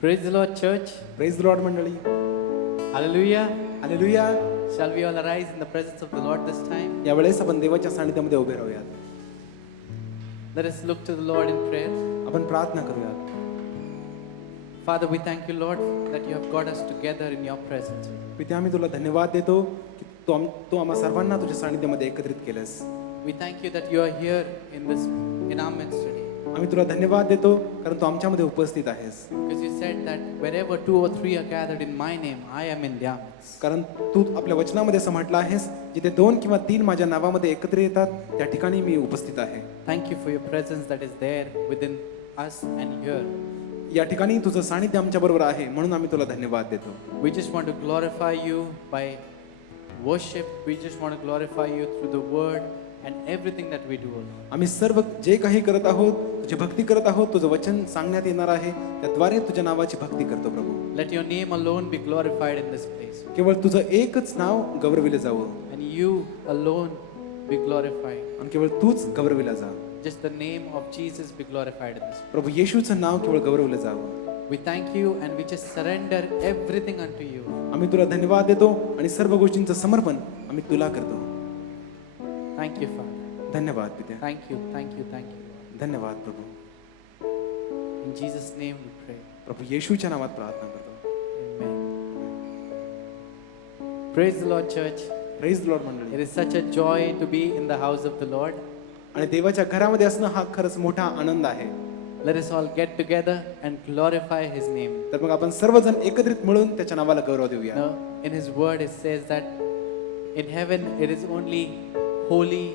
Praise the Lord, church. Praise the Lord मंडळी. Hallelujah. Hallelujah. Shall we all arise in the presence of the Lord this time? यावेळेस आपण देवाच्या सानिध्यामध्ये उभे राहूयात. Let us look to the Lord in prayer. आपण प्रार्थना करूयात. Father, we thank you, Lord, that you have got us together in your presence. पिते, आम्ही तुला धन्यवाद देतो की तू आम्हा सर्वांना तुझ्या सानिध्यामध्ये एकत्रित केलंस. We thank you that you are here in our midst today. आम्ही तुला धन्यवाद देतो कारण तू आमच्यामध्ये उपस्थित आहेस. Because you said that wherever 2 or 3 are gathered in my name, I am in their midst. कारण तू आपल्या वचनामध्ये असं म्हटलं आहेस, जिथे 2 किंवा 3 माझ्या नावामध्ये एकत्र येतात त्या ठिकाणी मी उपस्थित आहे. Thank you for your presence that is there within us and here. या ठिकाणी तुझं सानिध्य आमच्या बरोबर आहे म्हणून आम्ही तुला धन्यवाद देतो. We just want to glorify you by worship. We just want to glorify you through the word and everything that we do, Lord. आम्ही सर्व जे काही करत आहोत तुझी भक्ती करत आहोत. तुझं वचन सांगण्यात येणार आहे त्याद्वारे तुझ्या नावाची भक्ती करतो प्रभू. Let your name alone be glorified in this place. केवळ तुझं एकच नाव गौरविलं जावं And you alone be glorified. आणि केवळ तूच गौरविला जा. Just the name of Jesus be glorified in this. प्रभू येशूचं नाव केवळ गौरवलं जावं. We thank you and we just surrender everything unto you. आम्ही तुला धन्यवाद देतो आणि सर्व गोष्टींचं समर्पण आम्ही तुला करतो. Thank you, Father. धन्यवाद पित्या. Thank you, thank you, thank you, Lord. धन्यवाद प्रभू. In Jesus' name we pray. प्रभू येशूच्या नावात प्रार्थना करतो. Amen. Praise the Lord, church. Praise the Lord मंडळी. It is such a joy to be in the house of the Lord. आणि देवाच्या घरामध्ये असणं हा खरंच मोठा आनंद आहे. Let us all get together and glorify His name. तर मग आपण सर्वजण एकत्रित मिळून त्याच्या नावाला गौरव देऊया. Now, in His word it says that in heaven it is only holy,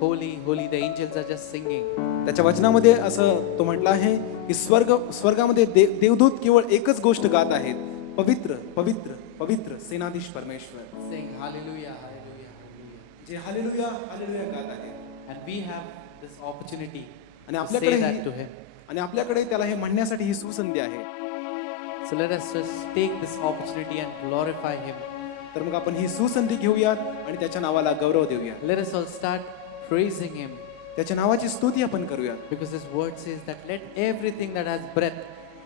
holy, holy. The angels are just singing. त्याच्या वचनामध्ये असं तो म्हटलं आहे की स्वर्गामध्ये देवदूत केवळ एकच गोष्ट गात आहेत. पवित्र पवित्र पवित्र सेनाधीश परमेश्वर. Saying hallelujah, hallelujah, hallelujah. जे हालेलुया हालेलुया गात आहेत. And we have this opportunity आणि to say आपल्याकडे that to Him. आणि आपल्याकडे त्याला हे म्हणण्यासाठी ही सुसंधी आहे. So let us just take this opportunity and glorify Him. तर मग आपण ही सुसंधी घेऊयात आणि त्याच्या नावाला गौरव देऊया. Let us all start praising Him. त्याच्या नावाची स्तुती आपण करूया. Because His word says that let everything that has breath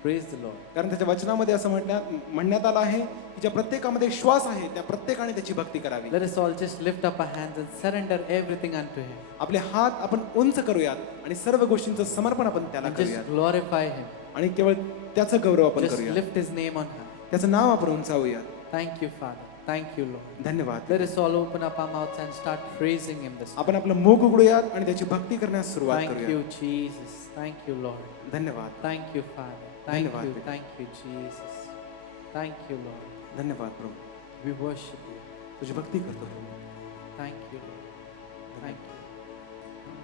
praise the Lord. कारण त्याच्या वचनामध्ये असं म्हणण्यात आलं आहे की ज्या प्रत्येकामध्ये श्वास आहे त्या प्रत्येकाने त्याची भक्ती करावी. Let us all just lift up our hands and surrender everything unto Him. आपले हात आपण उंच करूयात आणि सर्व गोष्टींचं समर्पण आपण त्याला And just करूयात glorify Him. आणि केवळ त्याचं गौरव आपण Just करूया. lift His name on high. त्याचं नाव आपण उंचावूयात. Thank you, Father. Thank you, Lord. धन्यवाद. Let us all open up our mouths and start praising Him this morning. आपण आपलं मुख उघडूयात आणि त्याची भक्ती करण्यास सुरुवात Thank करूया. you, Jesus. Thank you, Lord. धन्यवाद. Thank you, Father. Thank धन्यवाद, you, पिता. thank you, Jesus. Thank you, Lord. धन्यवाद प्रभू. We worship you. तुझी भक्ती करतो. Thank you, Lord. Thank you.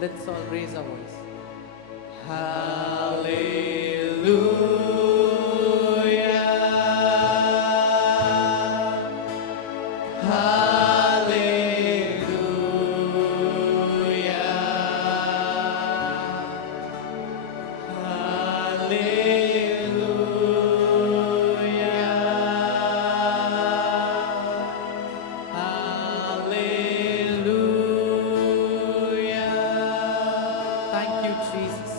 Let's all raise our voice. Thank you, Jesus.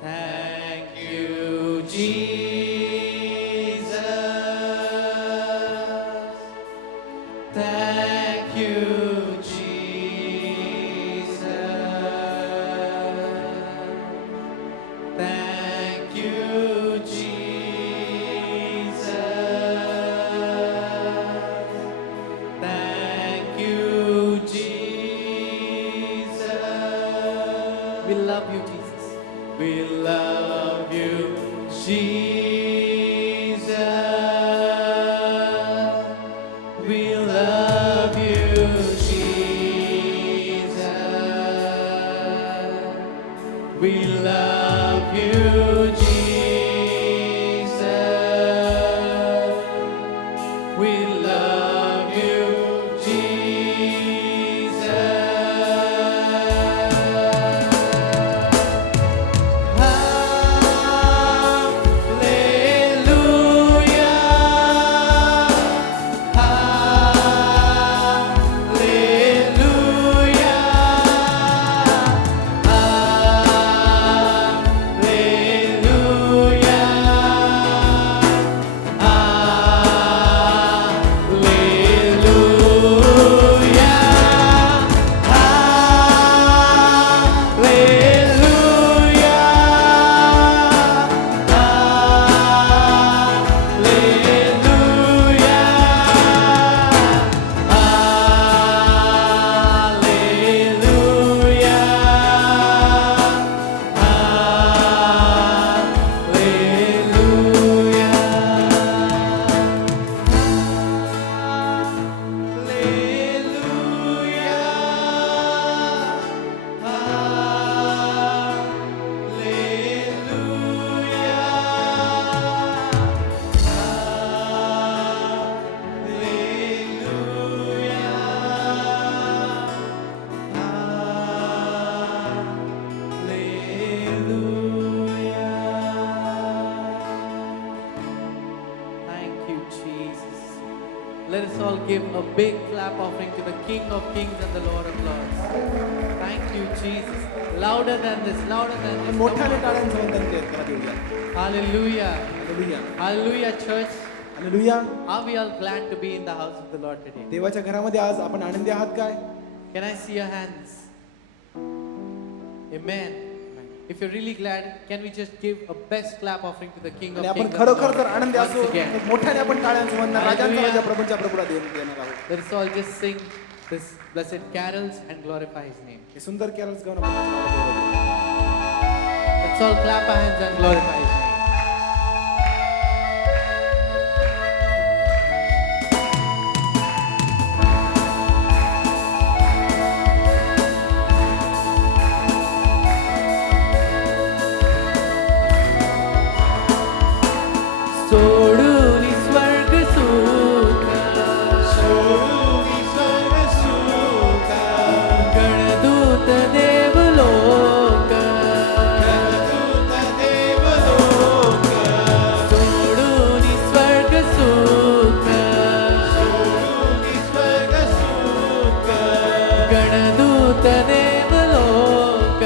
Thank you, Jesus. Thank you, Jesus. Thank you, Jesus. Thank you, Jesus. We love you, Jesus. We love you, Jesus. We love you, Jesus. all give a big clap offering to the King of Kings and the Lord of Lords. Thank you, Jesus. Louder than this, louder than this. आपण Come मोठ्याने on. टाळ्यांचं वंदन त्याला देऊया. Hallelujah. Hallelujah. Hallelujah, church. Hallelujah. Are we all glad to be in the house of the Lord today? देवाच्या घरामध्ये आज आपण आनंदी आहात काय? Can I see your hands? Amen. If you're really glad, can we just give a best clap offering to the King of आणि आपण Kings and the खरोखर Lord जर of आनंदी Lords? असू Once again, तर मोठ्याने आपण टाळ्यांचं वंदन राजांचा Hallelujah. राजा प्रभूंच्या प्रभूला देणार आहोत. Let's all just sing this blessed carols and glorify His name. हे सुंदर कॅरल्स गाऊन आपण त्याच्या नावाला गौरव देऊ. Let's all clap our hands and glorify His name. सोडून स्वर्ग सुख गणदूत देवलोक सोडून स्वर्ग सुख गणदूत देवलोक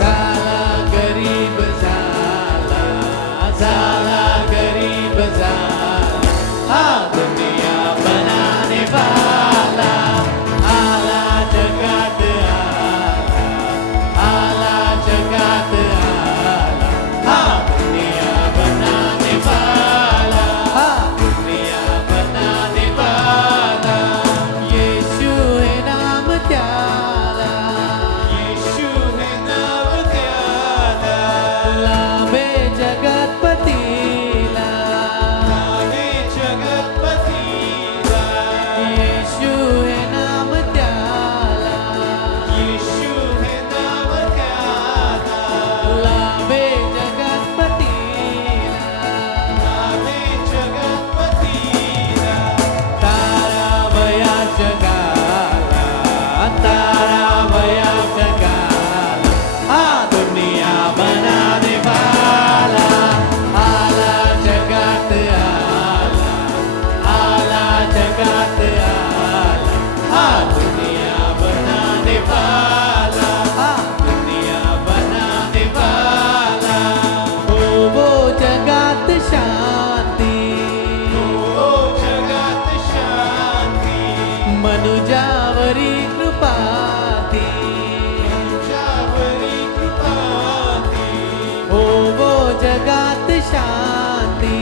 झाला गरीब झाला गरीब झाला हा दुनिया बनाने वाला आला जगात आला जगात आला हा दुनिया बनाने वाला हा दुनिया बनाने वाला यीशु है नाम त्याला लाभे जगतपतीला यीशु है नाम त्याला लाभे जगतपतीला तारावया जगाला तारावया जगाला हा दुनिया बनाने वाला आला जगात आला जगात आला हा दुनिया बनाने वाला हा दुनिया बनाने वाला हो वो जगात शांती मनुजावरी कृपाती हो वो जगात शांती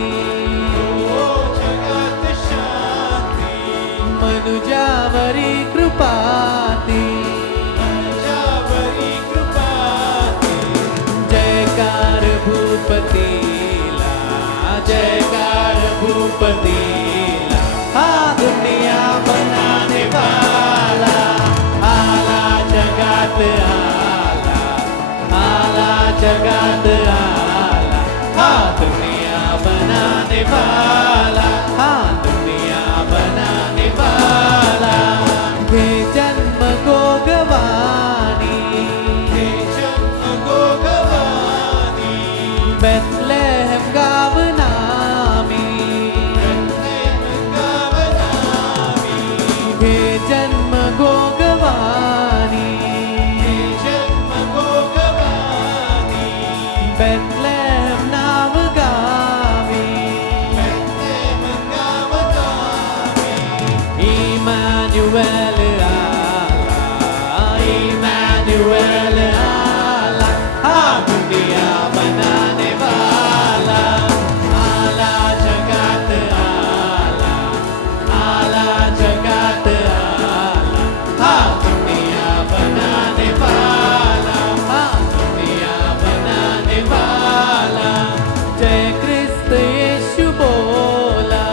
मनुजावरी कृपाती जयकार भूपतीला जयकार भूपतीला हा दुनिया बनाने वाला आला जगात आला जगात आला हा दुनिया बनाने वाला हा दुनिया बनाने वाला हे जन्म गोगवानी बेथलेहम गाव नामी हे जन्म गोगवानी बेथलेहम नाव गावी इमॅन्युएल आला इमॅन्युएल आला हा दुनिया बनाने वाला आला जगात आला जगात आला हा दुनिया बनाने वाला हा दुनिया बनाने वाला जय ख्रिस्त यीशु बोला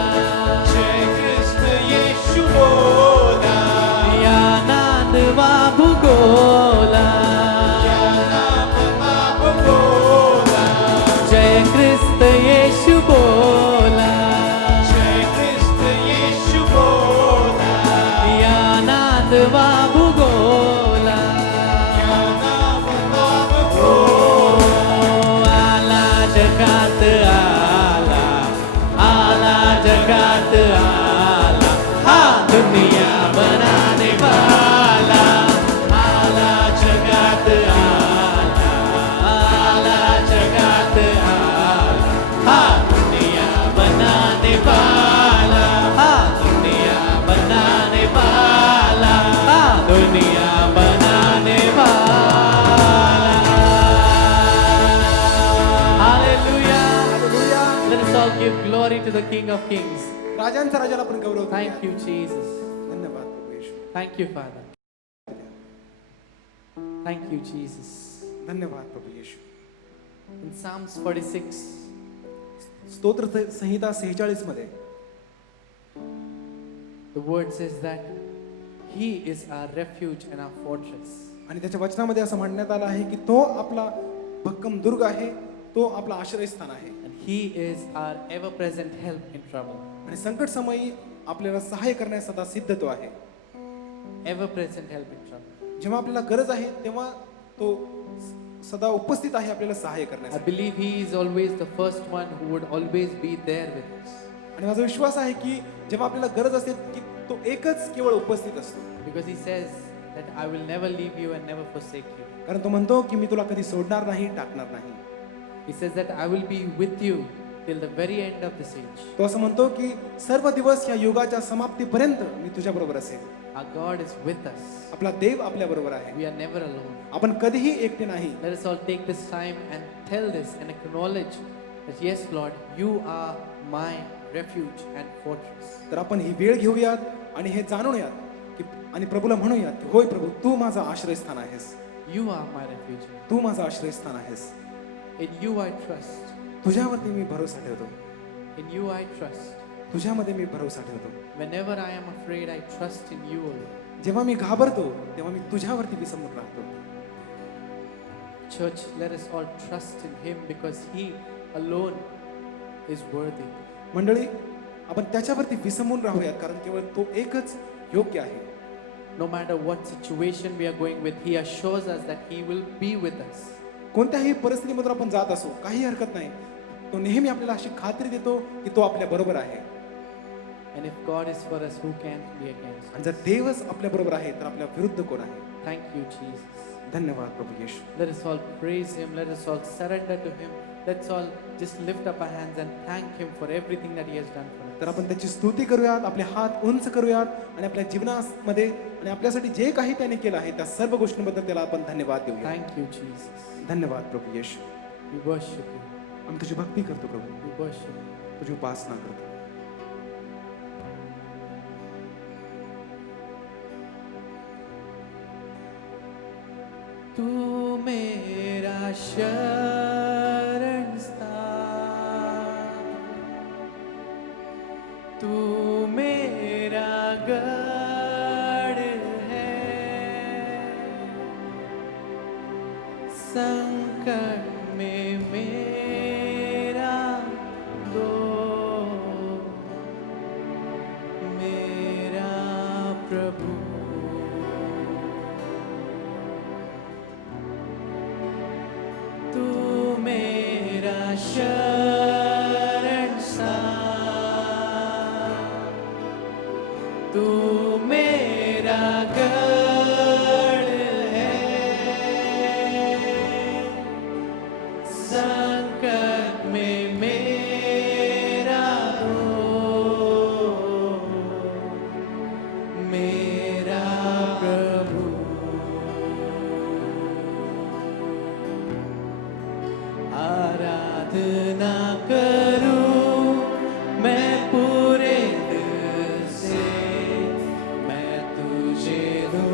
या नांदवा भूगोला जय ख्रिस्त यीशु बोला या नांदवा भूगोला आला जगात आला जगात आला, हा दुनिया बनाने वाला, आला जगात आला, आला जगात आला, हा दुनिया बनाने वाला, हा दुनिया बनाने वाला, हा दुनिया बनाने वाला. Hallelujah. Hallelujah. Let us all give glory to the King of Kings. राजांचा राजाला आपण गौरव करूया. Thank you, Jesus. धन्यवाद प्रभू येशू. Thank you, Father. Thank you, Jesus. धन्यवाद प्रभू येशू. In Psalms 46, स्तोत्र संहिता 46 मध्ये the word says that He is our refuge and our fortress. आणि त्याच्या वचनामध्ये असं म्हणण्यात आलं आहे की तो आपला भक्कम दुर्ग आहे, तो आपला आश्रयस्थान आहे And He is our ever present help in trouble. आणि संकट समयी आपल्याला सहाय्य करण्यास सदा सिद्ध तो आहे. Ever present help in trouble. जेव्हा आपल्याला गरज आहे तेव्हा तो सदा उपस्थित आहे आपल्याला सहाय्य I करण्यासाठी. believe He is always the first one who would always be there with us. आणि माझा विश्वास आहे की जेव्हा आपल्याला गरज असते की तो एकच केवळ उपस्थित असतो. Because He says that I will never leave you and never forsake you. कारण तो म्हणतो की मी तुला कधी सोडणार नाही, टाकणार नाही. He says that I will be with you till the very end of this age. तो असं म्हणतो की सर्व दिवस या युगाच्या समाप्तीपर्यंत मी तुझ्या बरोबर असेल. Our God is with us. आपला देव आपल्या बरोबर आहे. We are never alone. आपण कधीही एकटे नाही. Let us all take this time and tell this and acknowledge that yes, Lord, you are my refuge and fortress. तर आपण ही वेळ घेऊयात आणि हे जाणूयात की आणि प्रभूला म्हणूयात की होय प्रभू, तू माझा आश्रयस्थान आहेस. You are my refuge. तू माझा आश्रयस्थान आहेस. In you I trust. तुझ्यावरती मी भरोसा ठेवतो. In you I trust. तुझ्यामध्ये मी भरोसा ठेवतो. Whenever I am afraid, I trust in you alone. जेव्हा मी घाबरतो तेव्हा मी तुझ्यावरती विसंबून राहतो. Church, let us all trust in Him because He alone is worthy. मंडळी, आपण त्याच्यावरती विसंबून राहूयात कारण केवळ तो एकच योग्य आहे. No matter what situation we are going with, He assures us that He will be with us. कोणत्याही परिस्थितीमध्ये आपण जात असो, काही हरकत नाही. तो नेहमी आपल्याला अशी खात्री देतो की तो आपल्या बरोबर आहे. And if God is for us, who can be against us? आणि जर देवच आपल्या बरोबर आहे तर आपल्या विरुद्ध कोण आहे? Thank you, Jesus. धन्यवाद प्रभू येशू. Let us all praise Him. Let us all surrender to Him. Let's all just lift up our hands and thank Him for everything that He has done for us. तर आपण त्याची स्तुती करूयात, आपले हात उंच करूयात आणि आपल्या जीवनामध्ये आणि आपल्यासाठी जे काही त्याने केलं आहे त्या सर्व गोष्टींबद्दल त्याला आपण धन्यवाद देऊया. Thank you, Jesus. धन्यवाद प्रभू येशू. We worship You. आम्ही तुझी भक्ती करतो प्रभू, We worship You. तुझी उपासना करतो. तू मेरा शरण स्थान, तू मेरा गढ़ है, संकट में मेरा दोस्त, मेरा प्रभु. तू मेरा शरण स्थान, तू मेरा गढ़ है, संकट में मेरा दोस्त, मेरा प्रभु. आराधना करूं मैं पूरे दिल से, मैं तुझे दूं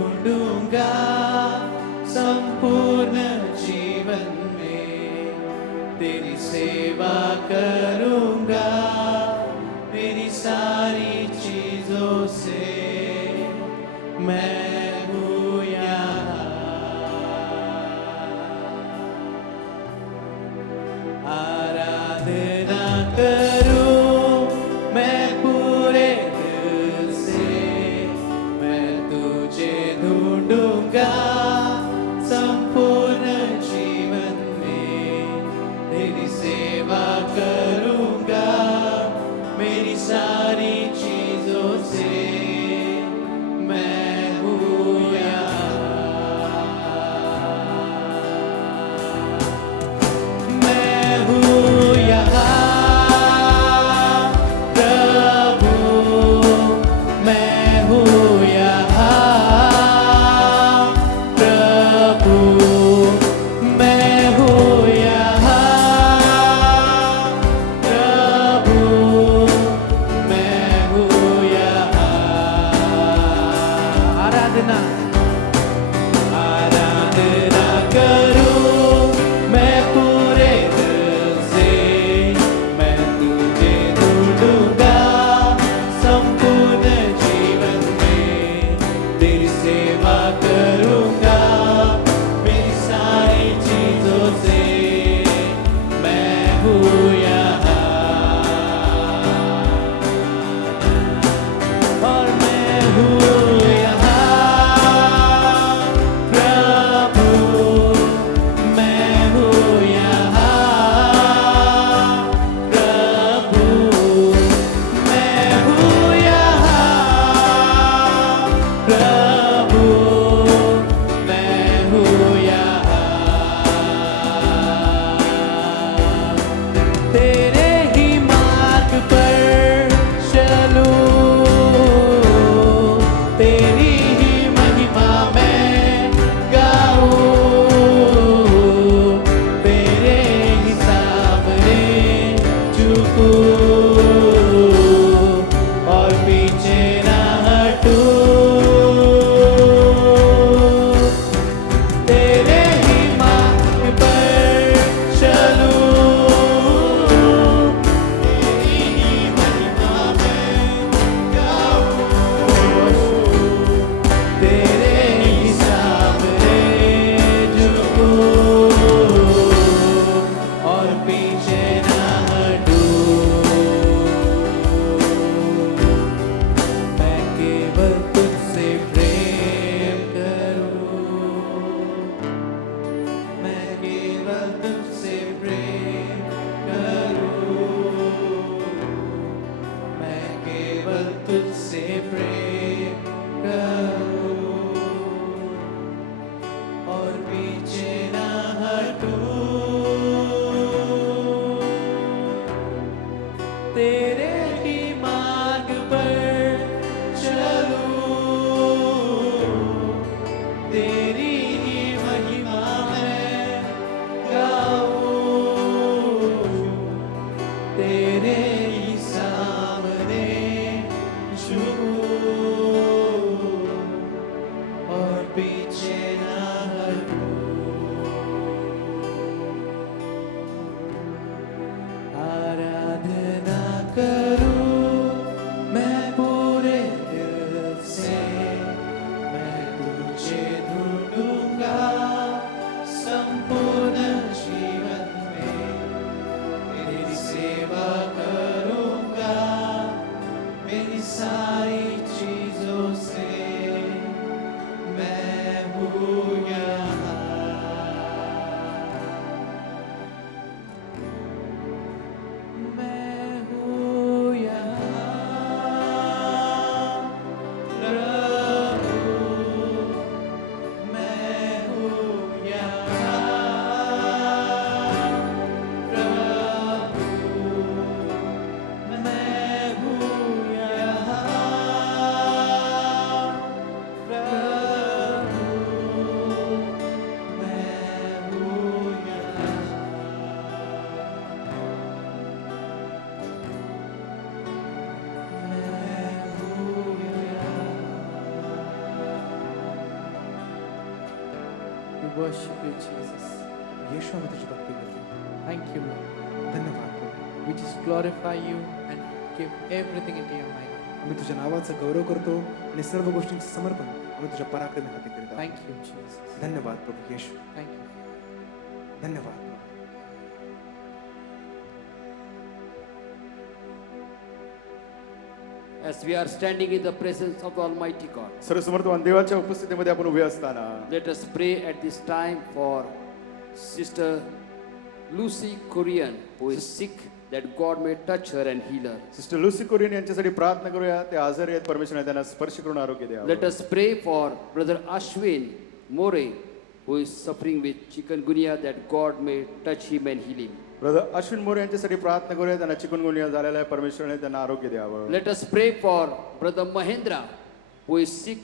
तुझसे प्रेम करूं और पीछे ना हटूं, तेरे ही मार्ग पर चलूं, तेरी ही महिमा मैं गाऊं, तेरे ही सामने झुकूं और पीछे ना हटूं। आराधना करूं मैं पूरे दिल से, मैं तुझे ढूंढूंगा संपूर्ण जीवन में, तेरी सेवा करूंगा मेरी सारी चीजों से, मैं हूँ यहाँ। मैं हूँ यहाँ प्रभु, मैं हूँ यहाँ प्रभु, मैं हूँ यहाँ प्रभु, मैं हूँ यहाँ। We worship you, Jesus. येशू आम्ही तुझी भक्ती करतो. Thank you, Lord. धन्यवाद प्रभू. We just glorify you and give everything into your mind. आम्ही तुझ्या नावाचा गौरव करतो आणि सर्व गोष्टींचं समर्पण आम्ही तुझ्या पराक्रमी हाती करीत आहोत. Thank you, Jesus. धन्यवाद प्रभू येशू. Thank you. धन्यवाद. As we are standing in the presence of the Almighty God, सर्वसमर्थवान देवाच्या उपस्थितीमध्ये आपण उभे असताना let us pray at this time for Sister Lucy Korean, who is sick, that God may touch her and heal her. Sister Lucy Korean यांच्यासाठी प्रार्थना करूया. ते आजारी आहेत, परमेश्वराने त्यांना स्पर्श करून आरोग्य द्यावं. Let us pray for Brother Ashwin More, who is suffering with chikungunya, that God may touch him and heal him. Brother Ashwin More यांच्यासाठी प्रार्थना करूया. त्यांना चिकनगुनिया झालेला आहे, परमेश्वराने त्यांना आरोग्य द्यावं. Let us pray for Brother Mahendra, who is sick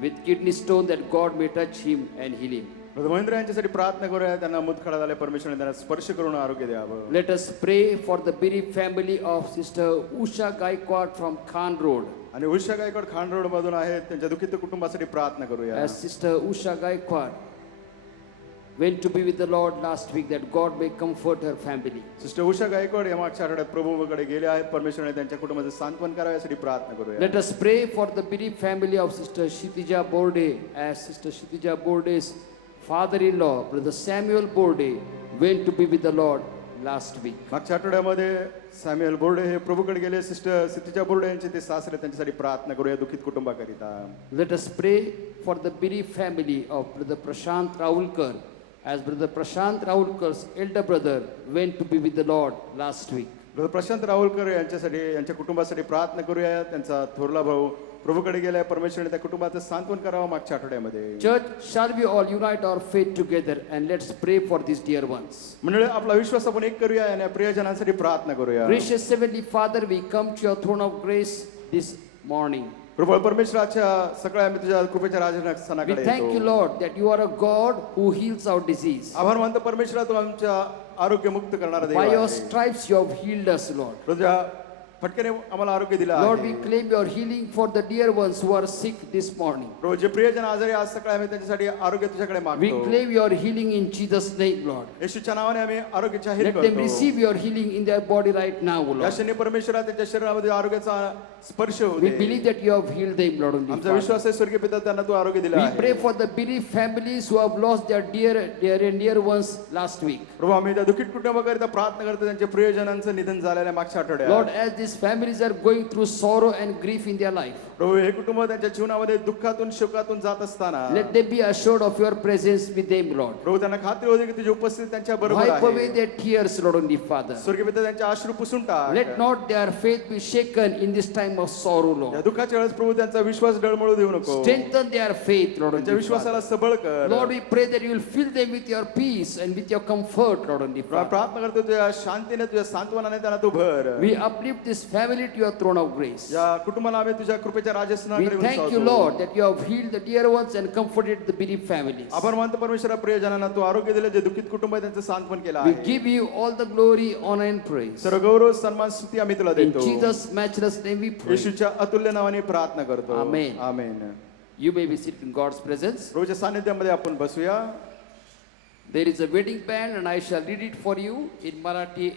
with kidney stone, that God may touch him and heal him. Brother Mahendra यांच्यासाठी प्रार्थना करूया. त्यांना मुतखडा झाला, परमेश्वराने त्यांना स्पर्श करून आरोग्य द्यावं. Let us pray for the bereaved family of Sister Usha Gaikwad from Khan Road. आणि उषा गायकवाड खान रोड मधून आहेत, त्यांच्या दुःखित कुटुंबासाठी प्रार्थना करूया. As Sister Usha Gaikwad went to be with the Lord last week, that God may comfort her family. Sister Usha Gaikwad या मागच्या आठवड्यात प्रभूकडे गेले आहेत, परमेश्वराने त्यांच्या कुटुंबाचे सांत्वन करावे यासाठी प्रार्थना करूया. Let us pray for the bereaved family of Sister Shitija Borde, as Sister Shitija Borde's father-in-law, Brother Samuel Borde, went to be with the Lord last week. मागच्या आठवड्यामध्ये सॅम्युअल बोर्डे हे प्रभूकडे गेले. सिस्टर सितीच्या बोर्डे यांचे ते सासरे, त्यांच्यासाठी प्रार्थना करूया दुःखित कुटुंबाकरिता. Let us pray for the bereaved family of Brother Prashant Raulkar, as Brother Prashant Raulkar's elder brother went to be with the Lord last week. Brother Prashant Rahulkar यांच्यासाठी, यांच्या कुटुंबासाठी प्रार्थना करूया. त्यांचा थोरला भाऊ प्रभूकडे गेलाय, परमेश्वराने त्या कुटुंबाचं सांत्वन करावं मागच्या आठवड्यामध्ये. Church, shall we all unite our faith together and let's pray for these dear ones. मंडळी, आपला विश्वास आपण एक करूया आणि या प्रियजनांसाठी प्रार्थना करूया. Gracious Heavenly Father, we come to your throne of grace this morning. प्रभू परमेश्वराच्या सगळ्या आम्ही तुझ्या कृपेच्या We राजस्थानाकडे thank you, येतो. Lord, that you are a God who heals our disease. आभार मानतो परमेश्वरा, तू आमच्या आरोग्य मुक्त करणारा देव By your आहे. stripes you have healed us, Lord. तुझ्या फटक्याने आम्हाला आरोग्य दिलं Lord, आहे. we claim your healing for the dear ones who are sick this morning. प्रभू, जे प्रियजन आजारी आज सकाळी आम्ही त्यांच्यासाठी आरोग्य तुझ्याकडे We मागतो. claim your healing in Jesus' name, Lord. येशूच्या नावाने आम्ही आरोग्य जाहीर Let them करतो. receive your healing in their body right now, या Lord. क्षणी परमेश्वरा त्यांच्या शरीरामध्ये आरोग्याचा स्पर्श होऊ We दे. believe that you have healed them, Lord. Only आमचा Father. विश्वास आहे स्वर्गीय पिता, त्यांना तू आरोग्य दिलं We pray आहे. for the bereaved families who have lost their dear and dear ones last week. प्रभू, आम्ही त्या दुःखित कुटुंबाकरिता प्रार्थना करतो, त्यांच्या प्रियजनांचं निधन झालेल्या मागच्या Lord, आठवड्यात. as these families are going through sorrow and grief in their life, प्रभू हे कुटुंब त्यांच्या जीवनामध्ये दुःखातून शोकातून जात असताना let them be assured of your presence with them, Lord. प्रभू त्यांना खात्री होती की तुझी उपस्थिती त्यांच्या बरोबर Wipe away आहे. their tears, Lord, only Father. स्वर्गीय पिता त्यांचे अश्रू पुसून टाक. Let not their faith be shaken in this time of sorrow, या Lord. दुःखाच्या वेळेस प्रभू त्यांचा विश्वास डळमळू देऊ नको. Strengthen their faith, Lord, त्यांच्या only विश्वासाला Father. सबळ कर. Lord, we pray that you will fill them with your peace and with your comfort, Lord, only Father. प्रार्थना करतो तुझ्या शांतीने तुझ्या सांत्वनाने त्यांना तू भर. We uplift this family to your throne of grace. या कुटुंबाला आम्ही तुझ्या कृपेच्या We राजस्थानाकडे thank you, Lord, that you have healed the dear ones and comforted the bereaved families. आभार मानतो परमेश्वरा प्रियजनांना तू आरोग्य दिले जे दुःखित कुटुंब आहे त्यांचं सांत्वन केलं We आहे. give you all the glory, honor, and praise. सर्व गौरव सन्मान स्तुती आम्ही तुला In देतो. Jesus' matchless name we pray. येशूच्या अतुल्य नावाने प्रार्थना करतो. Amen. आमेन. You may be seated in God's presence. प्रभूच्या सानिध्यामध्ये आपण बसूया. There is a wedding band and I shall read it for you in Marathi.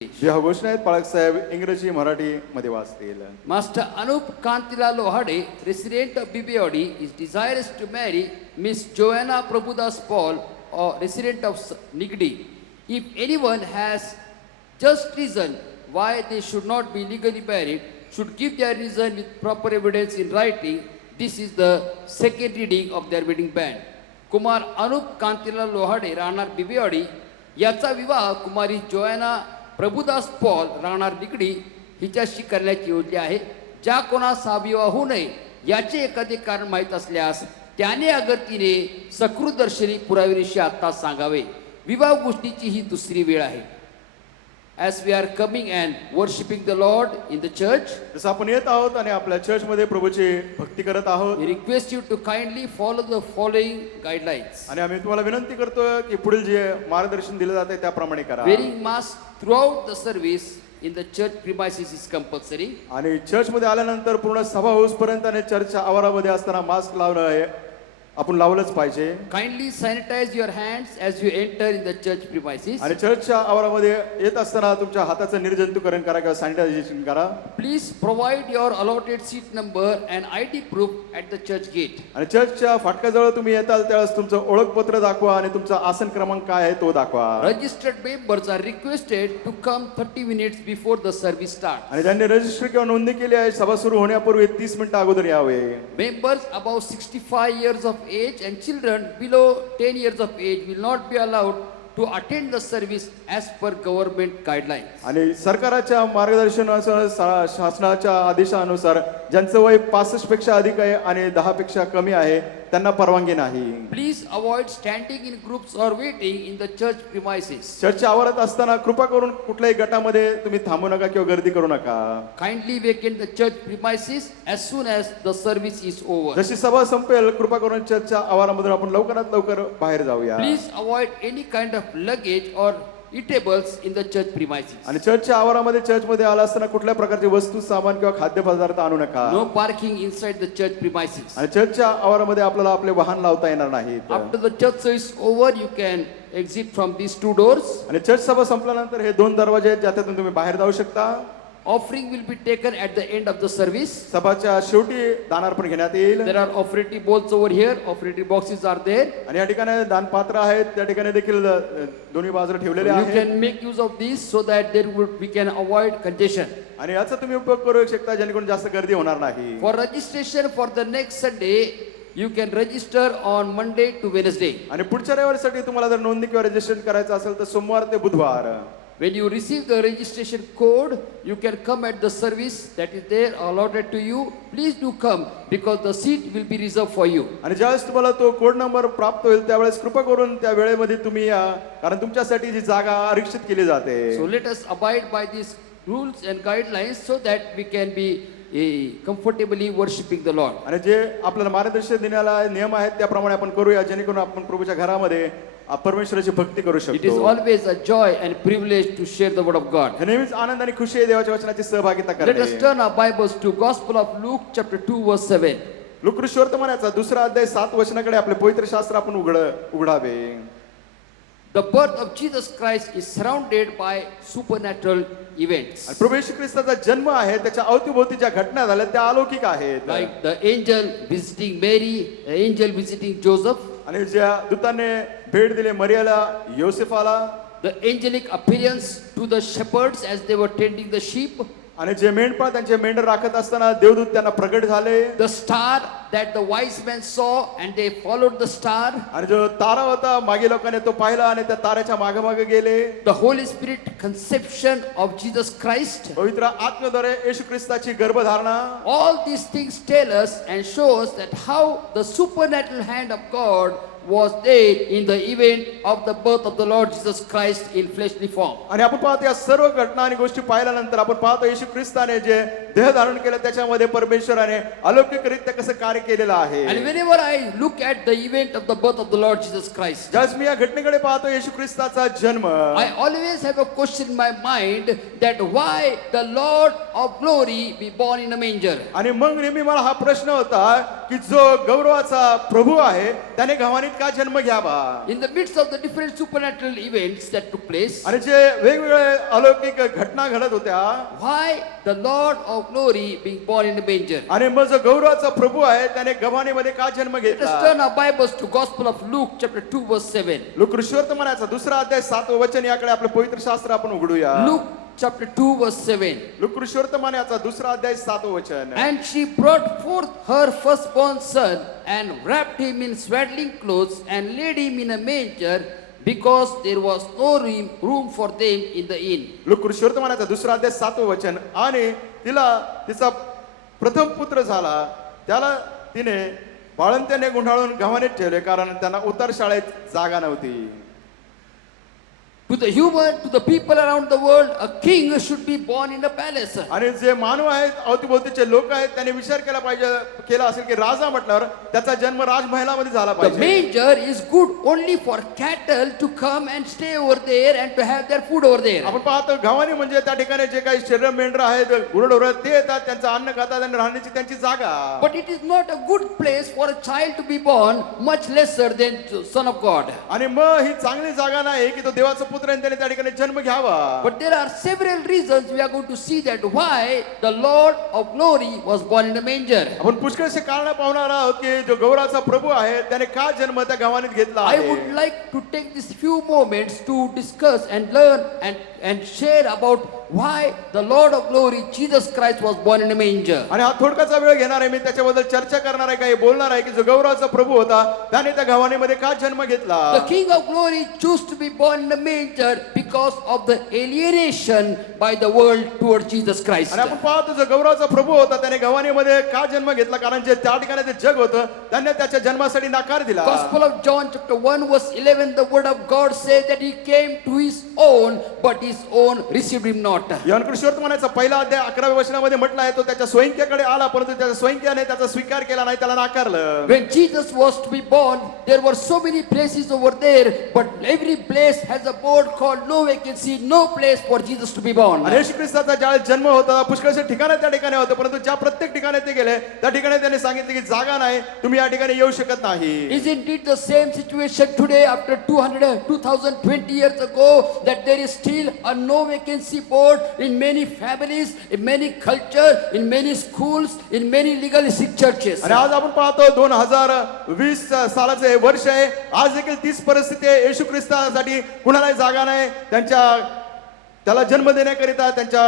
ह्या घोषणा आहेत पाळक साहेब इंग्रजी मराठी मध्ये वाचतील. Master Anup Kantila Lohade, resident of Bibiodi, is desirous to marry Miss Joanna Prabhudas Paul, or resident of Nigdi. If anyone has just reason why they should not be legally married, should give their reason with proper evidence in writing. This is the second reading of their wedding band. Kumar अनुप कांतीलाल लोहाडे राहणार बिबिवाडी याचा विवाह कुमारी जोयाना प्रभुदास पॉल राहणार निगडी हिच्याशी करण्याची योजना आहे. ज्या कोणास हा विवाह होऊ नये याचे एखादे कारण माहीत असल्यास त्याने अगर तिने सकृदर्शनी पुराव्याविषयी आता सांगावे. विवाह गोष्टीची ही दुसरी वेळ आहे. As we are coming and worshiping the Lord in the church, जसं आपण येत आहोत आणि आपल्या चर्च मध्ये प्रभूची भक्ती करत आहोत we request you to kindly follow the following guidelines. आणि आम्ही तुम्हाला विनंती करतो की पुढील जे मार्गदर्शन दिलं जाते त्याप्रमाणे करा. Wearing mask throughout the service in the church premises is compulsory. आणि चर्च मध्ये आल्यानंतर पूर्ण सभा होईपर्यंत आणि चर्चच्या आवारामध्ये असताना मास्क लावणं हे आपण लावलंच पाहिजे. Kindly sanitize your hands as you enter in the church premises. आणि चर्चच्या आवारामध्ये येत असताना तुमच्या हाताचं निर्जंतुकरण करा किंवा सॅनिटायझेशन करा. Please provide your allotted seat number and ID proof at the church gate. आणि चर्चच्या फाटकाजवळ तुम्ही येताल त्यावेळेस तुमचं ओळखपत्र दाखवा आणि तुमचा आसन क्रमांक काय आहे तो दाखवा. Registered members are requested to come 30 minutes before the service starts. आणि ज्यांनी रजिस्टर किंवा नोंदणी केली आहे सभा सुरू होण्यापूर्वी 30 मिनिटं अगोदर यावे. Members above 65 years of age and children below 10 years of age will not be allowed to attend the service as per government guidelines. आणि सरकाराच्या मार्गदर्शनानुसार शासनाच्या आदेशानुसार ज्यांचं वय 65 पेक्षा अधिक आहे आणि 10 पेक्षा कमी आहे त्यांना परवानगी नाही. Please avoid standing in groups or waiting in the church premises. चर्चच्या आवारात असताना कृपा करून कुठल्याही गटामध्ये तुम्ही थांबू नका किंवा गर्दी करू नका. Kindly vacate the church premises as soon as the service is over. जशी सभा संपेल कृपा करून चर्चच्या आवारामधून आपण लवकरात लवकर बाहेर जाऊया. Please avoid any kind of luggage or eatables in the church premises. आणि चर्चच्या आवारामध्ये चर्चमध्ये आला असताना कुठल्या प्रकारची वस्तू सामान किंवा खाद्यपदार्थ आणू नका. No parking inside the church premises. आणि चर्चच्या आवारामध्ये आपल्याला आपले वाहन लावता येणार नाहीत. After the church service is over, you can exit from these two doors. आणि चर्च सभा संपल्यानंतर हे 2 दरवाजे आहेत ज्यातून तुम्ही बाहेर जाऊ शकता. Offering will be taken at the end of the service. सभाच्या शेवटी दानार्पण घेण्यात येईल. There are offering bowls over here. Offering boxes are there. आणि या ठिकाणी दानपात्र आहेत त्या ठिकाणी देखील दोन्ही बाजूला ठेवलेले You आहेत. can make use of these so that we can avoid congestion. आणि याचा तुम्ही उपयोग करू शकता जेणेकरून जास्त गर्दी होणार नाही. For registration for the next Sunday, you can register on Monday to Wednesday. आणि पुढच्या रविवारीसाठी तुम्हाला जर नोंदणी किंवा रजिस्ट्रेशन करायचं असेल तर सोमवार ते बुधवार. When you receive the registration code, you can come at the service that is there allotted to you. Please do come because the seat will be reserved for you. आणि ज्यावेळेस तुम्हाला तो कोड नंबर प्राप्त होईल त्यावेळेस कृपा करून त्या वेळेमध्ये तुम्ही या कारण तुमच्यासाठी जी जागा आरक्षित केली जाते. So let us abide by these rules and guidelines so that we can be comfortably worshiping the Lord. आणि जे आपल्याला मार्गदर्शन देण्याला नियम आहेत त्याप्रमाणे आपण करूया जेणेकरून आपण प्रभूच्या घरामध्ये परमेश्वराची भक्ती करू It is शकतो. always a joy and privilege to share the word of God. हे नेहमीच आनंद आणि खुशी आहे देवाच्या वचनाची सहभागिता Let us करणे. turn our Bibles to Gospel of Luke chapter 2 verse 7. लुकऋषवर्तमानाचा 2रा अध्याय 7 वचनाकडे आपले पवित्र शास्त्र आपण उघडावे. The birth of Jesus Christ is surrounded by supernatural events. आणि प्रभू येशू ख्रिस्ताचा जन्म आहे त्याच्या अवतीभोवती ज्या घटना झाल्या त्या अलौकिक आहेत. Like the angel visiting Mary, the angel visiting Joseph, आणि ज्या दूताने भेट दिली मरियाला योसेफाला the angelic appearance to the shepherds as they were tending the sheep. आणि जे मेंढपाळ त्यांचे मेंढर राखत असताना देवदूत त्यांना प्रगट झाले. The star that the wise men saw and they followed the star. आणि जो तारा होता मागे लोकांनी तो पाहिला आणि त्या ताऱ्याच्या मागे मागे गेले. The Holy Spirit conception of Jesus Christ. पवित्र आत्म्याद्वारे येशू ख्रिस्ताची गर्भधारणा. All these things tell us and show us that how the supernatural hand of God was there in the event of the birth of the Lord Jesus Christ in fleshly form. आणि आपण पाहतो या सर्व घटना आणि गोष्टी पाहिल्यानंतर आपण पाहतो येशू ख्रिस्ताने जे देह धारण केलं त्याच्यामध्ये परमेश्वराने अलौकिकरित्या कसं कार्य केलेलं आहे. And whenever I look at the event of the birth of the Lord Jesus Christ, ज्यावेळेस मी या घटनेकडे पाहतो येशू ख्रिस्ताचा जन्म, I always have a question in my mind that why the Lord of glory be born in a manger. आणि मग नेहमी मला हा प्रश्न होता की जो गौरवाचा प्रभू आहे त्याने गव्हाणीत का जन्म घ्यावा. In the midst of the different supernatural events that took place, आणि जे वेगवेगळे अलौकिक घटना घडत होत्या, why the Lord of glory being born in a manger. आणि मग जो गौरवाचा प्रभू आहे त्याने गव्हाणीमध्ये का जन्म Let us घेतला. turn our Bibles to Gospel of Luke chapter 2 verse 7. लुकऋषवर्तमानाचा दुसरा अध्याय 7 वचन याकडे आपलं पवित्र शास्त्र आपण उघडूया. Luke chapter 2 verse 7. लुकऋषवर्तमानाचा दुसरा अध्याय 7 वचन. And she brought forth her firstborn son and wrapped him in swaddling clothes and laid him in a manger because there was no room for them in the inn. लुकऋषवर्तमानाचा दुसरा अध्याय 7 वचन. आणि तिला तिचा प्रथम पुत्र झाला, त्याला तिने बाळंत्याने गुंडाळून गव्हाणीत ठेवले कारण त्यांना उतर शाळेत जागा नव्हती. To the human, to the people around the world, a king should be born in a palace. आणि जे मानव आहेत अवतीभोवतीचे लोक आहेत त्यांनी विचार केला असेल की राजा म्हटल्यावर त्याचा जन्म राजमहालामध्ये झाला The पाहिजे. manger is good only for cattle to come and stay over there and to have their food over there. आपण पाहतो गव्हाणी म्हणजे त्या ठिकाणी जे काही शरीर मेंढर आहेत गुरढोर ते येतात, त्यांचं अन्न खातात आणि राहण्याची त्यांची जागा. But it is not a good place for a child to be born, much lesser than Son of God. आणि मग ही चांगली जागा नाही की तो देवाचा पुत्र आहे त्याने त्या ठिकाणी जन्म घ्यावा. But there are several reasons we are going to see that why the Lord of glory was born in a manger. आपण पुष्कळसे कारण पाहणार आहोत की जो गौराचा प्रभू आहे त्याने का जन्म त्या गव्हाणीत घेतला I आहे. would like to take these few moments to discuss and learn and share about why the Lord of glory Jesus Christ was born in a manger. आणि हा थोडकाचा वेळ घेणार आहे, मी त्याच्याबद्दल चर्चा करणार आहे, काही बोलणार आहे की जो गौराचा प्रभू होता त्याने त्या गव्हाणीमध्ये का जन्म घेतला. The King of glory chose to be born in a manger because of the alienation by the world towards Jesus Christ. आणि आपण पाहतो जो गौराचा प्रभू होता त्याने गव्हाणीमध्ये का जन्म घेतला कारण जे त्या ठिकाणी ते जग होतं त्यांनी त्याच्या जन्मासाठी नकार दिला. Gospel of John chapter 1 verse 11, the word of God says that he came to his own but his own received him not. Yohan कृष्णवर्तमानाचा पहिला अध्याय 11व्या वचनामध्ये म्हटलं आहे तो त्याच्या स्वयंक्याकडे आला परंतु त्याच्या स्वयंक्याने त्याचा स्वीकार केला नाही, त्याला नाकारलं. When Jesus was to be born, there were so many places over there, but every place has a board called no vacancy, no place for Jesus to be born. आणि येशू ख्रिस्ताचा ज्यावेळेस जन्म होता पुष्कळशे ठिकाण त्या ठिकाणी होतं परंतु ज्या प्रत्येक ठिकाणी ते गेले त्या ठिकाणी त्यांनी सांगितले की जागा नाही, तुम्ही या ठिकाणी येऊ शकत नाही. Isn't it the same situation today after 2020 years ago that there is still a no vacancy board in many families, in many culture, in many schools, in many legalistic churches? आणि आज आपण पाहतो 2020 सालाचे हे वर्ष आहे, आज देखील तीच परिस्थिती आहे. येशू ख्रिस्तासाठी कुणालाही जागा नाही त्याला जन्म देण्याकरिता त्यांच्या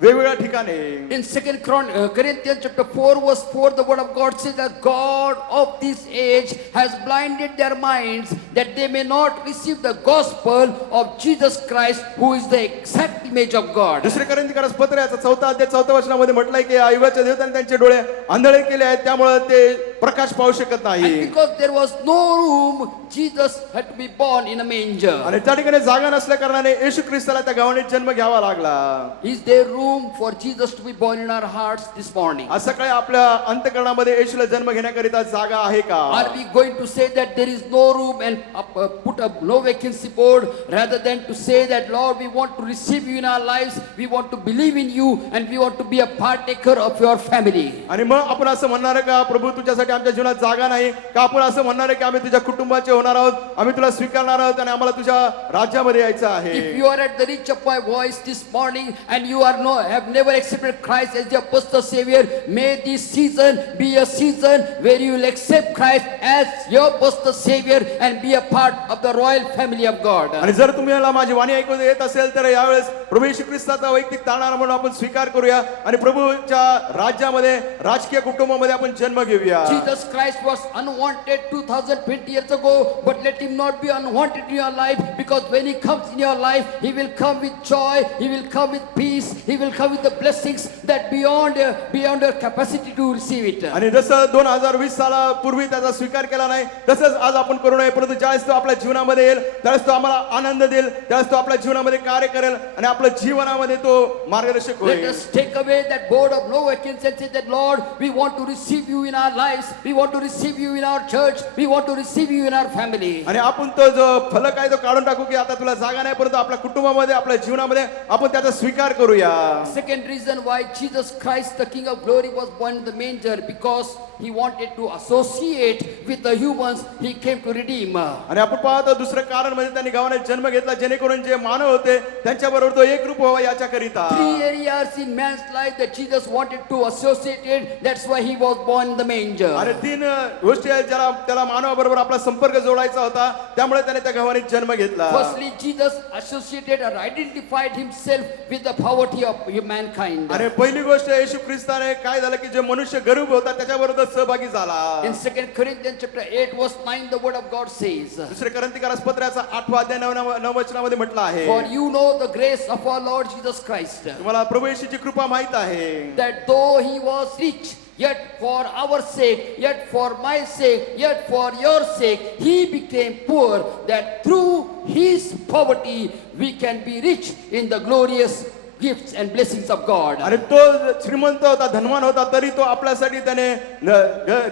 वेगवेगळ्या ठिकाणी. In 2 Corinthians chapter 4 verse 4, the word of God says that God of this age has blinded their minds that they may not receive the gospel of Jesus Christ who is the exact image of God. दुसरे कोरिंथीकरास पत्र याचा 4 अध्याय 4 वचनामध्ये म्हटलंय की या युगाच्या देवताने त्यांचे डोळे आंधळे केले आहेत त्यामुळे ते प्रकाश पाहू शकत नाही. And because there was no room, Jesus had to be born in a manger. आणि त्या ठिकाणी जागा नसल्या कारणाने येशू ख्रिस्ताला त्या गावाने जन्म घ्यावा लागला. Is there room for Jesus to be born in our hearts this morning? आज सकाळी आपल्या अंतःकरणामध्ये येशूला जन्म घेण्याकरिता जागा आहे का? Are we going to say that there is no room and put a no vacancy board rather than to say that Lord we want to receive you in our lives, we want to believe in you and we want to be a partaker of your family? आणि मग आपण असं म्हणणार का प्रभू तुझ्यासाठी आमच्या जीवनात जागा नाही का आपण असं म्हणणार आहे की आम्ही तुझ्या कुटुंबाचे होणार आहोत, आम्ही तुला स्वीकारणार आहोत आणि आम्हाला तुझ्या राज्यामध्ये यायचं आहे. If you are at the reach of my voice this morning and you have never accepted Christ as your personal Savior, may this season be a season where you will accept Christ as your personal Savior and be a part of the royal family of God. आणि जर तुम्हाला माझी वाणी ऐकू येत असेल तर यावेळेस प्रभू येशू ख्रिस्ताचा वैयक्तिक तारणारा म्हणून आपण स्वीकार करूया आणि प्रभूच्या राज्यामध्ये राजकीय कुटुंबामध्ये आपण जन्म घेऊया. Jesus Christ was unwanted 2020 years ago, but let him not be unwanted in your life, because when he comes in your life, he will come with joy, he will come with peace, he will come with the blessings that beyond your capacity to receive it. आणि जसं 2020 सालापूर्वी त्याचा स्वीकार केला नाही तसंच आज आपण करू नये, परंतु ज्यावेळेस तो आपल्या जीवनामध्ये येईल त्यावेळेस तो आम्हाला आनंद देईल, त्यावेळेस तो आपल्या जीवनामध्ये कार्य करेल आणि आपल्या जीवनामध्ये तो मार्गदर्शक Let होईल. us take away that board of no vacancy and say that, Lord, we want to receive you in our lives, we want to receive you in our church, we want to receive you in our family. आणि आपण तो जो फलक आहे तो काढून टाकू की आता तुला जागा नाही, परंतु आपल्या कुटुंबामध्ये आपल्या जीवनामध्ये आपण त्याचा स्वीकार करूया. Second reason why Jesus Christ, the King of Glory, was born in the manger, because he wanted to associate with the humans he came to redeem. आणि आपण पाहतो दुसरं कारण म्हणजे त्यांनी गावाने जन्म घेतला जेणेकरून जे मानव होते त्यांच्या बरोबर तो एक रूप व्हावा याच्या करिता. 3 areas in man's life that Jesus wanted to associate it. That's why he was born in the manger. आणि 3 गोष्टी आहेत ज्याला त्याला मानवाबरोबर आपला संपर्क जोडायचा होता, त्यामुळे त्याने त्या गावाने जन्म घेतला. Firstly, Jesus associated or identified himself with the poverty of mankind. आणि पहिली गोष्ट येशू ख्रिस्ताने काय झालं की जे मनुष्य गरीब होता त्याच्याबरोबर सहभागी झाला. In 2 Corinthians chapter 8 verse 9, the word of God says, दुसरे कोरिन्थीकरास पत्राचा 8 अध्याय 9 वचनामध्ये म्हटलं आहे, for you know the grace of our Lord Jesus Christ, तुम्हाला प्रभू येशूची कृपा माहित आहे, that though he was rich, yet for our sake, yet for my sake, yet for your sake, he became poor, that through his poverty we can be rich in the glorious gifts and blessings of God. आणि तो श्रीमंत होता, धनवान होता, तरी तो आपल्यासाठी त्याने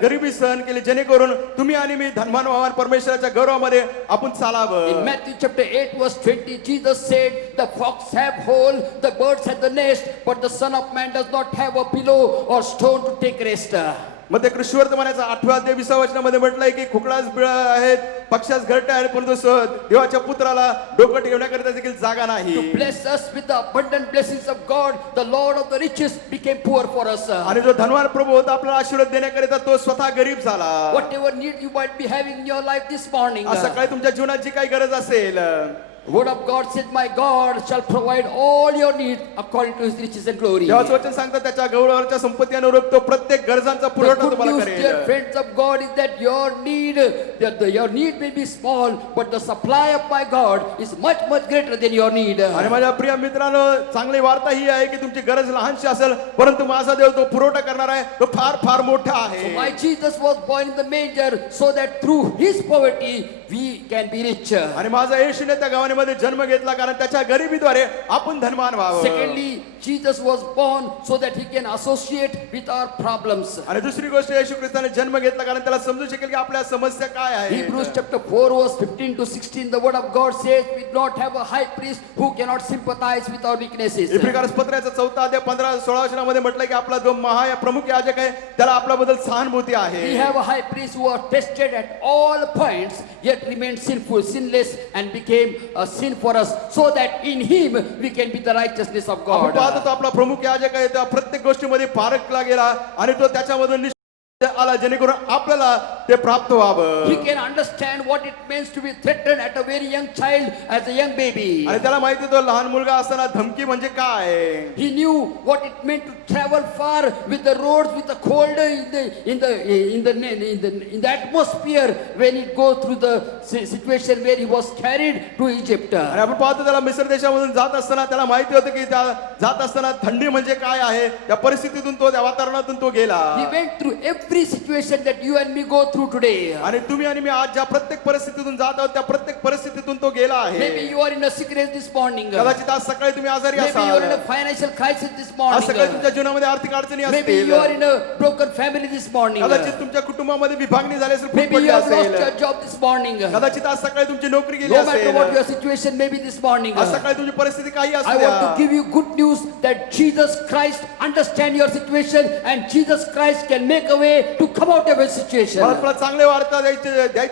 गरिबी सहन केली जेणेकरून तुम्ही आणि मी धनवान व्हावं, परमेश्वराच्या गौरवामध्ये आपण In चालावं. Matthew chapter 8 verse 20, Jesus said, the fox have hole, the birds have the nest, but the Son of Man does not have a pillow or stone to take rest. मग ते कृष्णवर्तमानाचा 8 अध्याय 20 वचनामध्ये म्हटलंय की खुकडास बिळ आहेत, पक्षास घरटे आहेत, परंतु देवाच्या पुत्राला डोकं ठेवण्याकरिता देखील जागा नाही. To bless us with the abundant blessings of God, the Lord of the riches became poor for us. आणि जो धनवान प्रभू होता आपल्याला आशीर्वाद देण्याकरिता तो स्वतः गरीब झाला. Whatever need you might be having in your life this morning, आज सकाळी तुमच्या जीवनात जी काही गरज असेल, word of God said, my God shall provide all your needs according to his riches and glory. देवाचं वचन सांगतं त्याच्या गौरवाच्या संपत्ती अनुरूप तो प्रत्येक गरजांचा The पुरवठा good तुम्हाला news, करेल. dear friends of God, is that your need may be small, but the supply of my God is much greater than your need. आणि माझ्या प्रिय मित्रांनो, चांगली वार्ता ही आहे की तुमची गरज लहानशी असेल परंतु माझा देव तो पुरवठा करणार आहे, तो फार मोठा आहे. Why Jesus was born in the manger, so that through his poverty we can be rich. आणि माझा येशूने त्या गावामध्ये जन्म घेतला कारण त्याच्या गरिबीद्वारे आपण धनवान व्हावं. Secondly, Jesus was born so that he can associate with our problems. आणि दुसरी गोष्ट येशू ख्रिस्ताने जन्म घेतला कारण त्याला समजू शकेल की आपल्या समस्या काय आहे. Hebrews chapter 4 verse 15 to 16, the word of God says, we do not have a high priest who cannot sympathize with our weaknesses. इब्रियकास पत्राचा 4 अध्याय 15-16 वचनामध्ये म्हटलं की आपला जो प्रमुख याजक आहे त्याला आपल्याबद्दल सहानुभूती आहे. We have a high priest who was tested at all points, yet remained sinless, and became a sin for us, so that in him we can be the righteousness of आपण God. पाहतो तो आपला प्रमुख याजक आहे, त्या प्रत्येक गोष्टीमध्ये पारखला गेला आणि तो त्याच्यामधून आला जेणेकरून आपल्याला ते प्राप्त व्हावं. He can understand what it means to be threatened at a very young child, as a young baby. आणि त्याला माहिती तो लहान मुलगा असताना धमकी म्हणजे काय. He knew what it meant to travel far with the roads, with the cold in the atmosphere when it goes through the situation where he was carried to Egypt. आणि आपण पाहतो त्याला मिस्र देशामधून जात असताना त्याला माहिती होतं की त्या जात असताना थंडी म्हणजे काय आहे, त्या परिस्थितीतून तो त्या वातावरणातून तो गेला. He went through every situation that you and me go through today. आणि तुम्ही आणि मी आज ज्या प्रत्येक परिस्थितीतून जात आहोत त्या प्रत्येक परिस्थितीतून तो गेला Maybe आहे. you are in a sickness this morning. कदाचित आज सकाळी तुम्ही आजारी Maybe you are in असाल, a financial crisis this आज morning. सकाळी तुमच्या जीवनामध्ये आर्थिक अडचणी Maybe असतील, you are in a broken family this morning. कदाचित तुमच्या कुटुंबामध्ये विभागणी झाली असेल, फूट Maybe पडली you have lost असेल, your job this morning. कदाचित आज सकाळी तुमची नोकरी गेली No matter what असेल, your situation may be this morning, आज सकाळी तुमची परिस्थिती काही I असू want to द्या, give you good news that Jesus Christ understands your situation and Jesus Christ can make a way to come out of a situation. मला तुला चांगले वार्ता द्यायची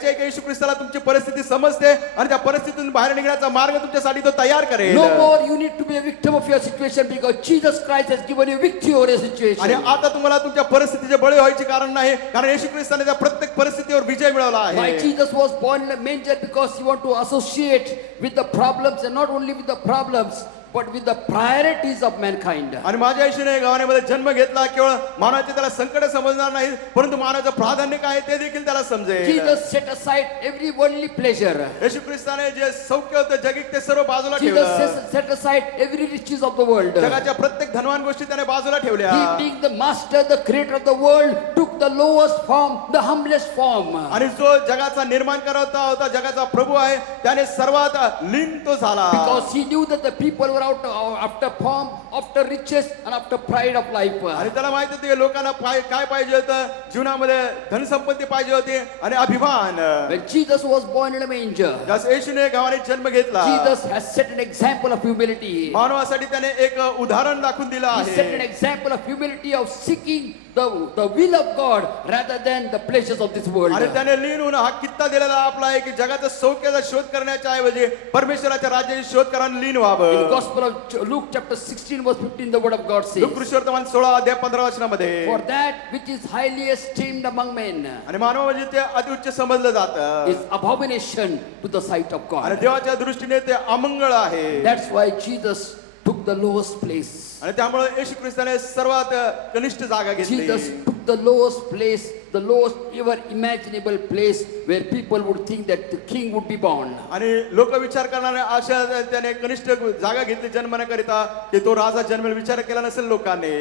आहे की येशू ख्रिस्ताला तुमची परिस्थिती समजते आणि त्या परिस्थितीतून बाहेर निघण्याचा मार्ग तुमच्यासाठी तो तयार करेल. No more you need to be a victim of your situation because Jesus Christ has given you victory over your आणि situation. आता तुम्हाला तुमच्या परिस्थितीचे बळी व्हायचे कारण नाही, कारण येशू ख्रिस्ताने त्या प्रत्येक परिस्थितीवर विजय मिळवला Why आहे. Jesus was born in a manger? Because he want to associate with the problems, and not only with the problems but with the priorities of mankind. आणि माझ्या येशूने गावामध्ये जन्म घेतला, केवळ मानवाचे त्याला संकट समजणार नाही, परंतु मानवाचं प्राधान्य काय आहे ते देखील त्याला समजेल. Jesus set aside every worldly pleasure. येशू ख्रिस्ताने जे सौख्य होतं जगिक ते सर्व बाजूला Jesus ठेवलं. set aside every riches of the world. जगाच्या प्रत्येक धनवान गोष्टी त्याने बाजूला ठेवल्या. He being the master, the creator of the world, took the lowest form, the humblest form. आणि जो जगाचा निर्माण करता होता, जगाचा प्रभू आहे, त्याने सर्वात लीन तो झाला. Because he knew that the people were out after form, after riches, and after pride of life. आणि त्याला माहित होते की लोकांना काय पाहिजे होतं, जीवनामध्ये धनसंपत्ती पाहिजे होती आणि अभिमान. When Jesus was born in a manger, जस येशूने गावाने जन्म घेतला, Jesus has set an example of humility. मानवासाठी त्याने एक उदाहरण दाखवून दिलं He set an आहे. example of humility, of seeking the will of God rather than the pleasures of this world. आणि त्याने लीन होऊन हा कित्ता दिलेला आपला आहे की जगाचा सौख्याचा शोध करण्याच्या ऐवजी परमेश्वराच्या राज्याची शोध करायला लीन In व्हावं. Gospel of Luke chapter 16 verse 15 the word of God says, कृष्णवर्तमान 16 अध्याय 15 वचनामध्ये, for that which is highly esteemed among men आणि मानव म्हणजे ते अतिउच्च समजलं जातं is abomination to the sight of आणि God. देवाच्या दृष्टीने ते अमंगळ आहे. That's why Jesus took the lowest place. आणि त्यामुळे येशू ख्रिस्ताने सर्वात कनिष्ठ जागा घेतली. Jesus took the lowest place, the lowest ever imaginable place where people would think that the king would be born. आणि लोक विचार करणारे अशा त्याने कनिष्ठ जागा घेतली जन्मण्याकरिता की तो राजा जन्मेल, विचार केला नसेल लोकांनी.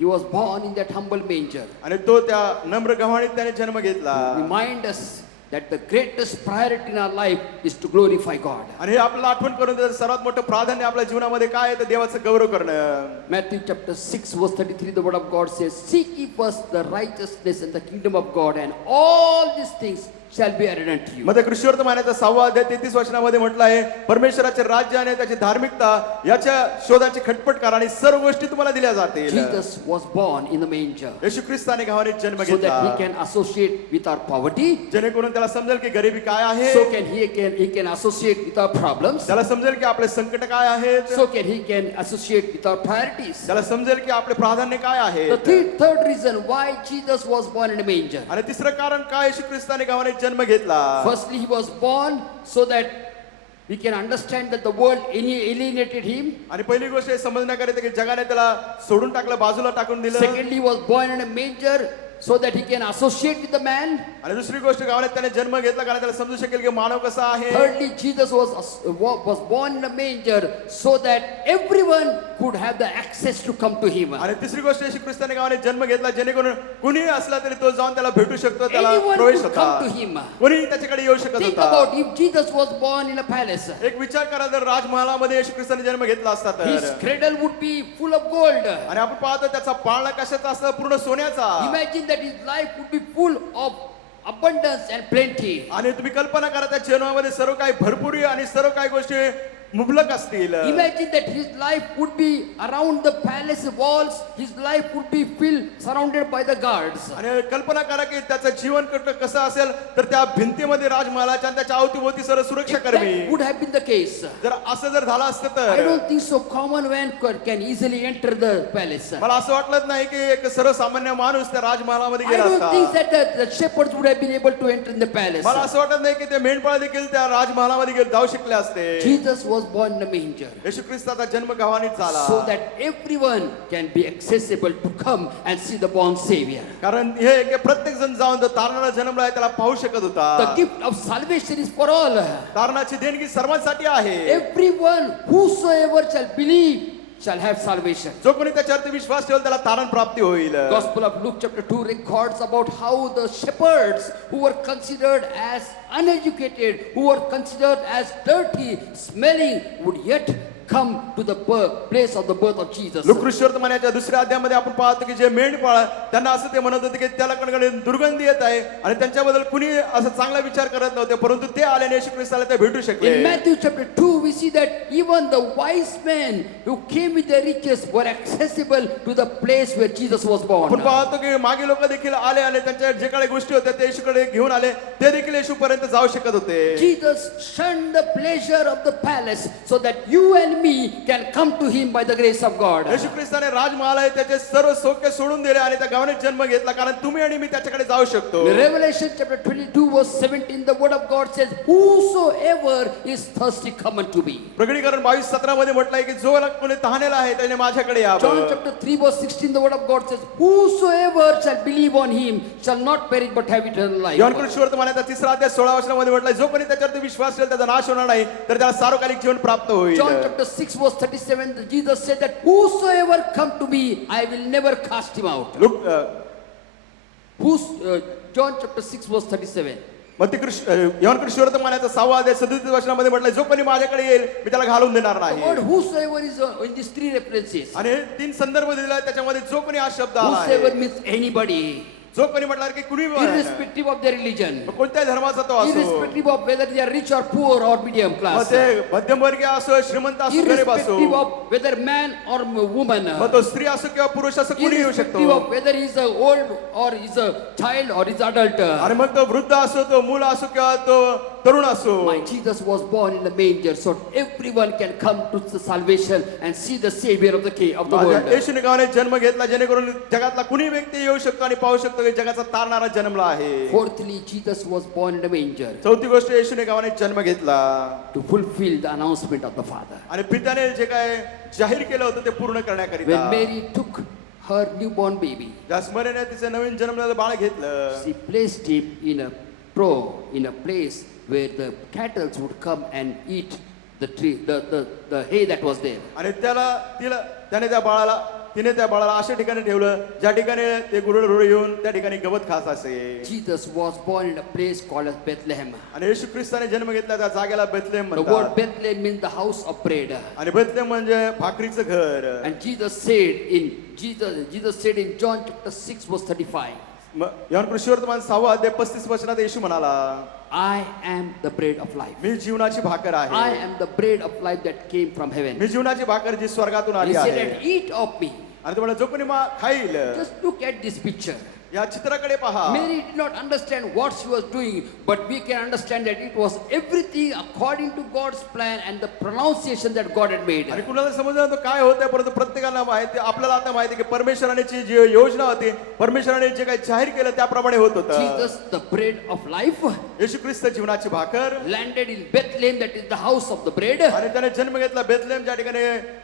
He was born in that humble manger. आणि तो त्या नम्र गव्हाणीत त्याने जन्म घेतला. Remind us that the greatest priority in our life is to glorify God. आणि हे आपल्याला आठवण करून देतं सर्वात मोठं प्राधान्य आपल्या जीवनामध्ये काय आहे तर देवाचं गौरव करणं. Matthew chapter 6 verse 33 the word of God says, seek ye first the righteousness and the kingdom of God, and all these things shall be added unto you. मध्ये कृष्णवर्तमानाचा 6वा अध्याय 33 वचनामध्ये म्हटलं आहे, परमेश्वराचे राज्य आणि त्याची धार्मिकता याच्या शोधाची खटपट करा आणि सर्व गोष्टी तुम्हाला दिल्या जातील. Jesus was born in the manger येशू ख्रिस्ताने गव्हाणीत जन्म so that he घेतला, can associate with our poverty, जेणेकरून त्याला समजेल की गरिबी काय आहे, so he can associate with our problems, त्याला समजेल की आपले संकट काय आहेत, so he can associate with our priorities. त्याला समजेल की आपले प्राधान्य काय आहे. The third reason why Jesus was born in a manger. आणि तिसरं कारण काय येशू ख्रिस्ताने गव्हाणीत जन्म घेतला. Firstly, he was born so that we can understand that the world alienated him. आणि पहिली गोष्ट हे समजण्याकरिता की जगाने त्याला सोडून टाकलं, बाजूला टाकून दिलं. Secondly, he was born in a manger so that he can associate with the man. आणि दुसरी गोष्ट गावाने त्याने जन्म घेतला कारण त्याला समजू शकेल की मानव कसा आहे. Thirdly, Jesus was born in a manger so that everyone could have the access to come to him. आणि तिसरी गोष्ट येशू ख्रिस्ताने गावाने जन्म घेतला जेणेकरून कुणी असला तरी तो जाऊन त्याला भेटू शकतो, त्याला Anyone प्रवेश could होता, come to him. कुणी त्याच्याकडे येऊ शकत Think होता. about if Jesus was born in a palace. एक विचार करा, जर राजमहालामध्ये येशू ख्रिस्ताने जन्म घेतला असता His तर, cradle would be full of gold. आणि आपण पाहतो त्याचा पाळणा कशाचा असता, पूर्ण सोन्याचा. Imagine that his life would be full of abundance and plenty. आणि तुम्ही कल्पना करा त्या जीवनामध्ये सर्व काही भरपुरी आणि सर्व काही गोष्टी मुबलक असतील. Imagine that his life would be around the palace walls, his life would be filled, surrounded by the guards. आणि कल्पना करा की त्याचं जीवन कसं असेल तर त्या भिंतीमध्ये राजमहालाच्या आणि त्याच्या अवतीभोवती सर्व सुरक्षा If कर्मी. that would have been the case, जर असं जर झालं असतं I तर don't think so common man can easily enter the palace. मला असं वाटलं नाही की एक सर्वसामान्य माणूस त्या राजमहालामध्ये I गेला don't think असता. that the shepherds would have been able to enter in the palace. मला असं वाटत नाही की ते मेंढपाळ देखील त्या राजमहालामध्ये जाऊ शकले असते. Jesus was born in a manger येशू ख्रिस्ताचा जन्म गव्हाणीत झाला so that everyone can be accessible to come and see the born Savior. कारण हे की प्रत्येक जण जाऊन तो तारणारा जन्मला आहे त्याला पाहू शकत The होता. gift of salvation is for all. तारणाची देणगी सर्वांसाठी आहे. Everyone whosoever shall believe shall have salvation. जो कोणी त्याच्यावरती विश्वास ठेवेल त्याला तारण प्राप्ती होईल. Gospel of Luke chapter 2 records about how the shepherds who were considered as uneducated, who were considered as dirty, smelling, would yet come to the place of the birth of Jesus. लुकऋषवर्तमानाच्या दुसऱ्या अध्यायामध्ये आपण पाहतो की जे मेंढपाळ त्यांना असं ते म्हणत होते की त्याला कडकडे दुर्गंधी येत आहे आणि त्यांच्याबद्दल कुणी असं चांगला विचार करत नव्हते, परंतु ते आल्याने येशू ख्रिस्ताला ते भेटू शकले. In Matthew chapter 2 we see that even the wise men who came with their riches were accessible to the place where Jesus was born. आपण पाहतो की मागे लोक देखील आले आणि त्यांच्या जे काही गोष्टी होत्या ते येशूकडे घेऊन आले, ते देखील येशूपर्यंत जाऊ शकत होते. Jesus shunned the pleasure of the palace so that you and me can come to him by the grace of God. येशू ख्रिस्ताने राजमहाल आहे त्याचे सर्व सौख्य सोडून दिले आणि त्या गावाने जन्म घेतला, कारण तुम्ही आणि मी त्याच्याकडे जाऊ शकतो. In Revelation chapter 22 verse 17 the word of God says, whosoever is thirsty come unto me. प्रकटीकरण 22:17 मध्ये म्हटलंय की जो कोणी तहानेला आहे त्याने माझ्याकडे John यावं. chapter 3 verse 16 the word of God says, whosoever shall believe on him shall not perish but have eternal life. Yohan सुवर्तमानाचा 3रा अध्याय 16 वचनामध्ये म्हटलंय जो कोणी त्याच्यावरती विश्वास ठेवेल त्याचा नाश होणार नाही, तर त्याला सार्वकालिक जीवन प्राप्त होईल. John chapter 6 verse 37 Jesus said that whosoever come to me I will never cast him out. John chapter 6 verse 37. योहान सुवर्तमानाचा 6वा अध्याय 37 वचनामध्ये म्हटलंय जो कोणी माझ्याकडे येईल मी त्याला घालून देणार The नाही. word whosoever is in these three references. आणि हे 3 संदर्भ दिलेला त्याच्यामध्ये जो कोणी हा शब्द आला Whosoever आहे, means anybody, जो कोणी म्हटलं की कुणी irrespective of their religion, कोणत्याही धर्माचा तो असो, irrespective of whether they are rich or poor or medium मग class, ते मध्यमवर्गीय असो, श्रीमंत असो, गरीब असो, irrespective of whether man or woman, मग तो स्त्री असो किंवा पुरुष असो, कुणी येऊ शकतो. irrespective of whether he is a old or is a child or is adult. आणि मग तो वृद्ध असो, तो मूल असो किंवा तो तरुण असो. My Jesus was born in the manger so everyone can come to the salvation and see the savior of the माझ्या world. येशूने गावाने जन्म घेतला जेणेकरून जगातला कुणी व्यक्ती येऊ शकतो आणि पाहू शकतो की जगाचा तारणारा जन्मला आहे. Fourthly, Jesus was born in the manger चौथी गोष्ट येशूने गावाने जन्म घेतला to fulfill the announcement of the Father. आणि पित्याने जे काय जाहीर केलं होतं ते पूर्ण When करण्याकरिता Mary took her newborn baby, ज्या स्मरणेने तिचं नवीन जन्मलेलं बाळ घेतलं, she placed him in a trough, in a place where the cattle would come and eat the tree, the hay that was there. आणि त्याने त्या बाळाला अशा ठिकाणी ठेवलं ज्या ठिकाणी ते गुरुढोरं येऊन त्या ठिकाणी गवत खात असे. Jesus was born in a place called as Bethlehem. आणि येशू ख्रिस्ताने जन्म घेतला त्या जागेला बेथलेहेम The word म्हणतात. Bethlehem means the house of bread. आणि बेथलेहेम म्हणजे भाकरीचं घर. And Jesus said in John chapter 6 verse 35, योहान सुवर्तमान 6वा अध्याय 35 वचनात येशू म्हणाला, I am the bread of life. मी जीवनाची भाकर I आहे. am the bread of life that came from heaven. मी जीवनाची भाकर जी स्वर्गातून He आली said आहे. that eat of me. आणि तो म्हणला जो कोणी खाईल. Just look at this picture. या चित्राकडे पहा. Mary did not understand what she was doing, but we can understand that it was everything according to God's plan and the pronunciation that God had made. आणि कुणाला समजलं तर काय होतंय, परंतु प्रत्येकाला माहिती, आपल्याला आता माहिती की परमेश्वराने जी योजना होती, परमेश्वराने जे काही जाहीर केलं त्याप्रमाणे होत होतं. Jesus, the bread of life, येशू ख्रिस्त जीवनाची Bhaker, landed in Bethlehem, that is the house of the bread, आणि त्याने जन्म घेतला बेथलेहेम ज्या ठिकाणी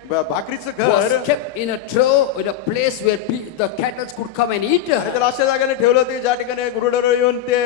भाकरीचं was घर. kept in a trough, in a place where the cattle could come and eat. आणि त्याला अशा जागेने ठेवलं होतं ज्या ठिकाणी गुरुढोरं येऊन ते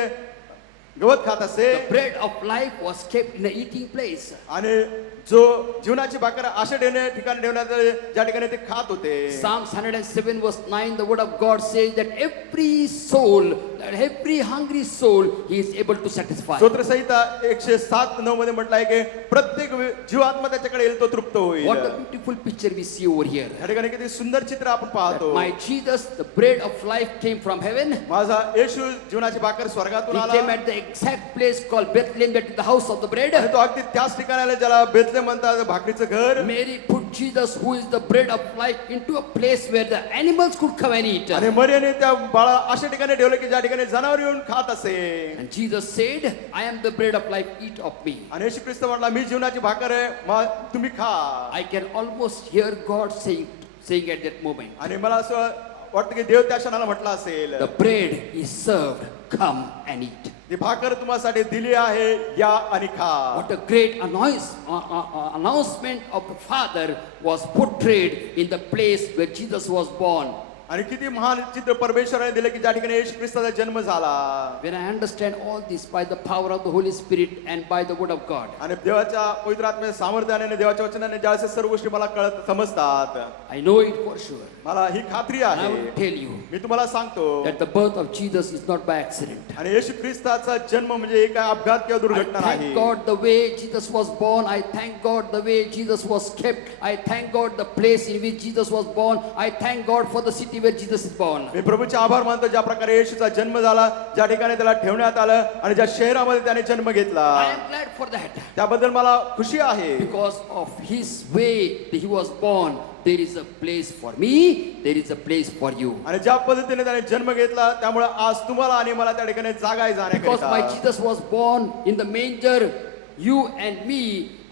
गवत खात असे. The bread of life was kept in a eating place. आणि जो जीवनाची भाकर अशा ठिकाणी ठेवण्यात ज्या ठिकाणी ते खात होते. Psalms 107 verse 9, the word of God says that every soul, that every hungry soul, he is able to satisfy. स्तोत्रसंहिता 107:9 मध्ये म्हटलं आहे की प्रत्येक जीवात्मा त्याच्याकडे येईल तो तृप्त होईल. What a beautiful picture we see over here. या ठिकाणी किती सुंदर चित्र आपण That पाहतो. my Jesus, the bread of life, came from heaven. माझा येशू जीवनाची भाकर स्वर्गातून He आला. came at the exact place called Bethlehem, that is the house of the bread. आणि तो अगदी त्याच ठिकाणी आला ज्याला बेथलेहेम म्हणतात, भाकरीचं घर. Mary put Jesus, who is the bread of life, into a place where the animals could come and eat. आणि मरियाने त्या बाळा अशा ठिकाणी ठेवलं की ज्या ठिकाणी जनावर येऊन खात असे. And Jesus said, I am the bread of life, eat of me. आणि येशू ख्रिस्त म्हटला मी जीवनाची भाकर आहे, तुम्ही खा. I can almost hear God saying at that moment, आणि मला असं वाटतं की देव त्या क्षणाला म्हटलं असेल, the bread is served, come and eat. ती भाकर तुम्हासाठी दिली आहे, या आणि खा. What a great announcement of the Father was portrayed in the place where Jesus was born. आणि किती महान चित्र परमेश्वराने दिले की ज्या ठिकाणी येशू ख्रिस्ताचा जन्म झाला. When I understand all this by the power of the Holy Spirit and by the word of God, आणि देवाच्या पवित्र आत्म्याच्या सामर्थ्याने आणि देवाच्या वचनाने ज्यावेळेस हे सर्व गोष्टी मला कळत समजतात, I know it for sure. मला ही खात्री And I आहे. will tell you मी तुम्हाला सांगतो that the birth of Jesus is not by accident. आणि येशू ख्रिस्ताचा जन्म म्हणजे एक अपघात किंवा I दुर्घटना thank नाही. God the way Jesus was born. I thank God the way Jesus was kept. I thank God the place in which Jesus was born. I thank God for the city where Jesus is born. मी प्रभूचे आभार मानतो ज्या प्रकारे येशूचा जन्म झाला, ज्या ठिकाणी त्याला ठेवण्यात आलं आणि ज्या शहरामध्ये त्याने जन्म घेतला, I am glad for that. त्याबद्दल मला खुशी आहे. Because of his way that he was born, there is a place for me, there is a place for you. आणि ज्या पद्धतीने त्याने जन्म घेतला त्यामुळे आज तुम्हाला आणि मला त्या ठिकाणी जागा आहे Because my जाण्याकरिता. Jesus was born in the manger, you and me,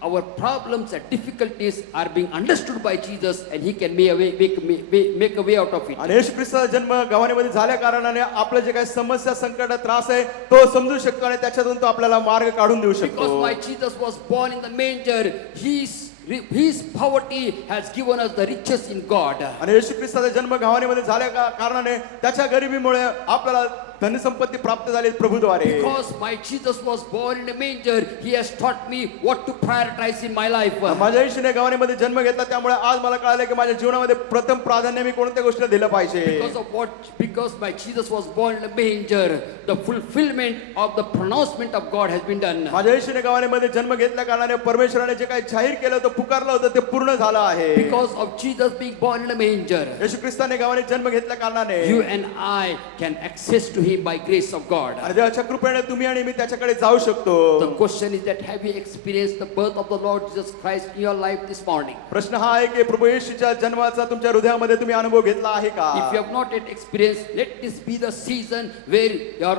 our problems and difficulties are being understood by Jesus, and he can make a way out of it. आणि येशू ख्रिस्ताचा जन्म गव्हाणीमध्ये झाल्या कारणाने आपलं जे काही समस्या संकट त्रास आहे तो समजू शकतो आणि त्याच्यातून तो आपल्याला मार्ग काढून देऊ Because शकतो. my Jesus was born in the manger, his poverty has given us the riches in God. आणि येशू ख्रिस्ताचा जन्म गव्हाणीमध्ये झाल्या कारणाने त्याच्या गरिबीमुळे आपल्याला धनसंपत्ती प्राप्त झाली प्रभूद्वारे. Because my Jesus was born in a manger, he has taught me what to prioritize in my life. माझ्या येशूने गव्हाणीमध्ये जन्म घेतला त्यामुळे आज मला कळालं की माझ्या जीवनामध्ये प्रथम प्राधान्य मी कोणत्या गोष्टीला दिलं पाहिजे. Because my Jesus was born in a manger, the fulfillment of the pronouncement of God has been done. माझ्या येशूने गव्हाणीमध्ये जन्म घेतल्या कारणाने परमेश्वराने जे काही जाहीर केलं होतं, पुकारलं होतं ते पूर्ण झालं आहे. Because of Jesus being born in a manger, येशू ख्रिस्ताने गव्हाणीत जन्म घेतल्या कारणाने you and I can access to him by grace of God. आणि देवाच्या कृपेने तुम्ही आणि मी त्याच्याकडे जाऊ शकतो. The question is that have you experienced the birth of the Lord Jesus Christ in your life this morning? प्रश्न हा आहे की प्रभू येशूच्या जन्माचा तुमच्या हृदयामध्ये तुम्ही अनुभव घेतला आहे का? If you have not yet experienced, let this be the season where your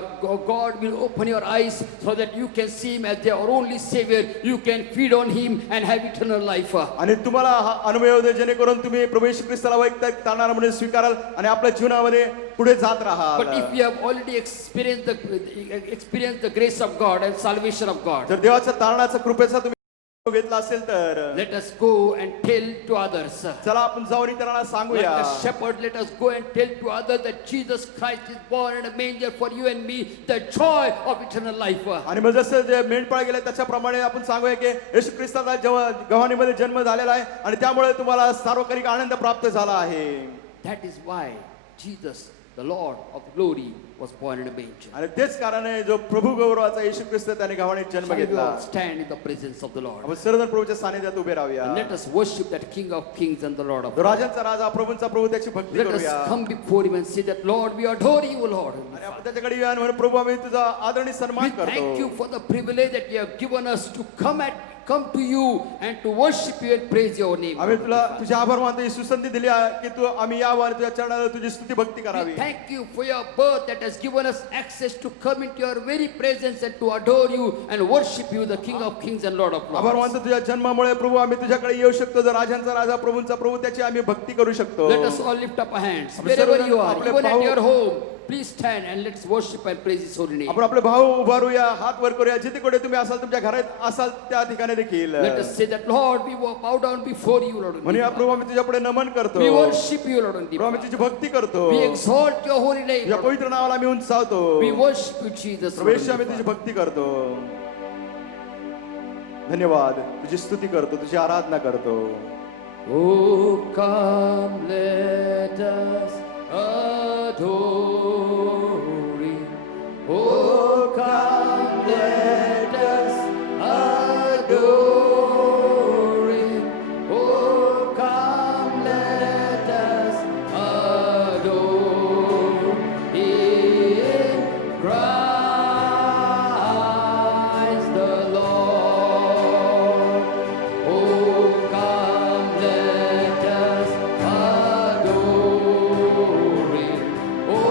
God will open your eyes so that you can see him as your only savior. You can feed on him and have eternal life. आणि तुम्हाला हा अनुभव येऊ दे जेणेकरून तुम्ही प्रभू येशू ख्रिस्ताला वैयक्तिक तारणारा म्हणून स्वीकाराल आणि आपल्या जीवनामध्ये पुढे जात राहाल. But if you have already experienced the grace of God and salvation of God, जर देवाच्या तारणाचा कृपेचा तुम्ही अनुभव घेतला असेल तर let us go and tell to others. चला आपण जाऊन इतरांना Like सांगूया. the shepherd, let us go and tell to others that Jesus Christ is born in a manger for you and me, the joy of eternal life. आणि मग जसं जे मेंढपाळ गेले त्याच्याप्रमाणे आपण सांगूया की येशू ख्रिस्ताचा जेव्हा गव्हाणीमध्ये जन्म झालेला आहे आणि त्यामुळे तुम्हाला सार्वकालिक आनंद प्राप्त झाला आहे. That is why Jesus, the Lord of glory, was born in a manger. आणि तेच कारण आहे जो प्रभू गौरवाचा येशू ख्रिस्त त्याने गव्हाणीत जन्म Shall we घेतला. all stand in the presence of the Lord? आपण सर्वजण प्रभूच्या सानिध्यात उभे राहूया. And let us worship that King of Kings and the Lord of तो Lords. राजांचा राजा प्रभूंचा प्रभू त्याची भक्ती Let us करूया. come before him and say that, Lord, we adore you, Lord. आणि आपण त्याच्याकडे येऊया आणि म्हणू, प्रभू आम्ही तुझा आदरणीय We सन्मान thank करतो. you for the privilege that you have given us to come to you and to worship you and praise your name. आम्ही तुला तुझे आभार मानतो. ही सुसंधी दिली आहे की तू आम्ही यावं आणि तुझ्या चरणाला तुझी स्तुती भक्ती करावी. We thank you for your birth that has given us access to come into your very presence and to adore you and worship you, the King of Kings and Lord of आभार Lords. मानतो तुझ्या जन्मामुळे प्रभू आम्ही तुझ्याकडे येऊ शकतो. जर राजांचा राजा प्रभूंचा प्रभू त्याची आम्ही भक्ती करू शकतो. Let us all lift up our hands. आपण Wherever सर्वजण you are, आपले even at भाव- your home, please stand and let's worship and praise his holy name. आपण आपले भाव उभारूया, हात वर करूया. जिथे कुठे तुम्ही असाल, तुमच्या घरात असाल त्या ठिकाणी देखील Let us say that, Lord, we bow down before you, Lord. म्हणूया प्रभू आम्ही तुझ्या पुढे नमन करतो. We worship you, Lord. प्रभू आम्ही तुझी भक्ती करतो. We exalt your holy name. तुझ्या पवित्र नावाला आम्ही उंचावतो. We worship you, Jesus. प्रभू येशू आम्ही तुझी भक्ती करतो. धन्यवाद. तुझी स्तुती करतो, तुझी आराधना करतो. Oh, come, let us adore him. Oh, come, let us adore him. Oh, come, let us adore him. Christ the Lord. Oh, come, let us adore him. Oh,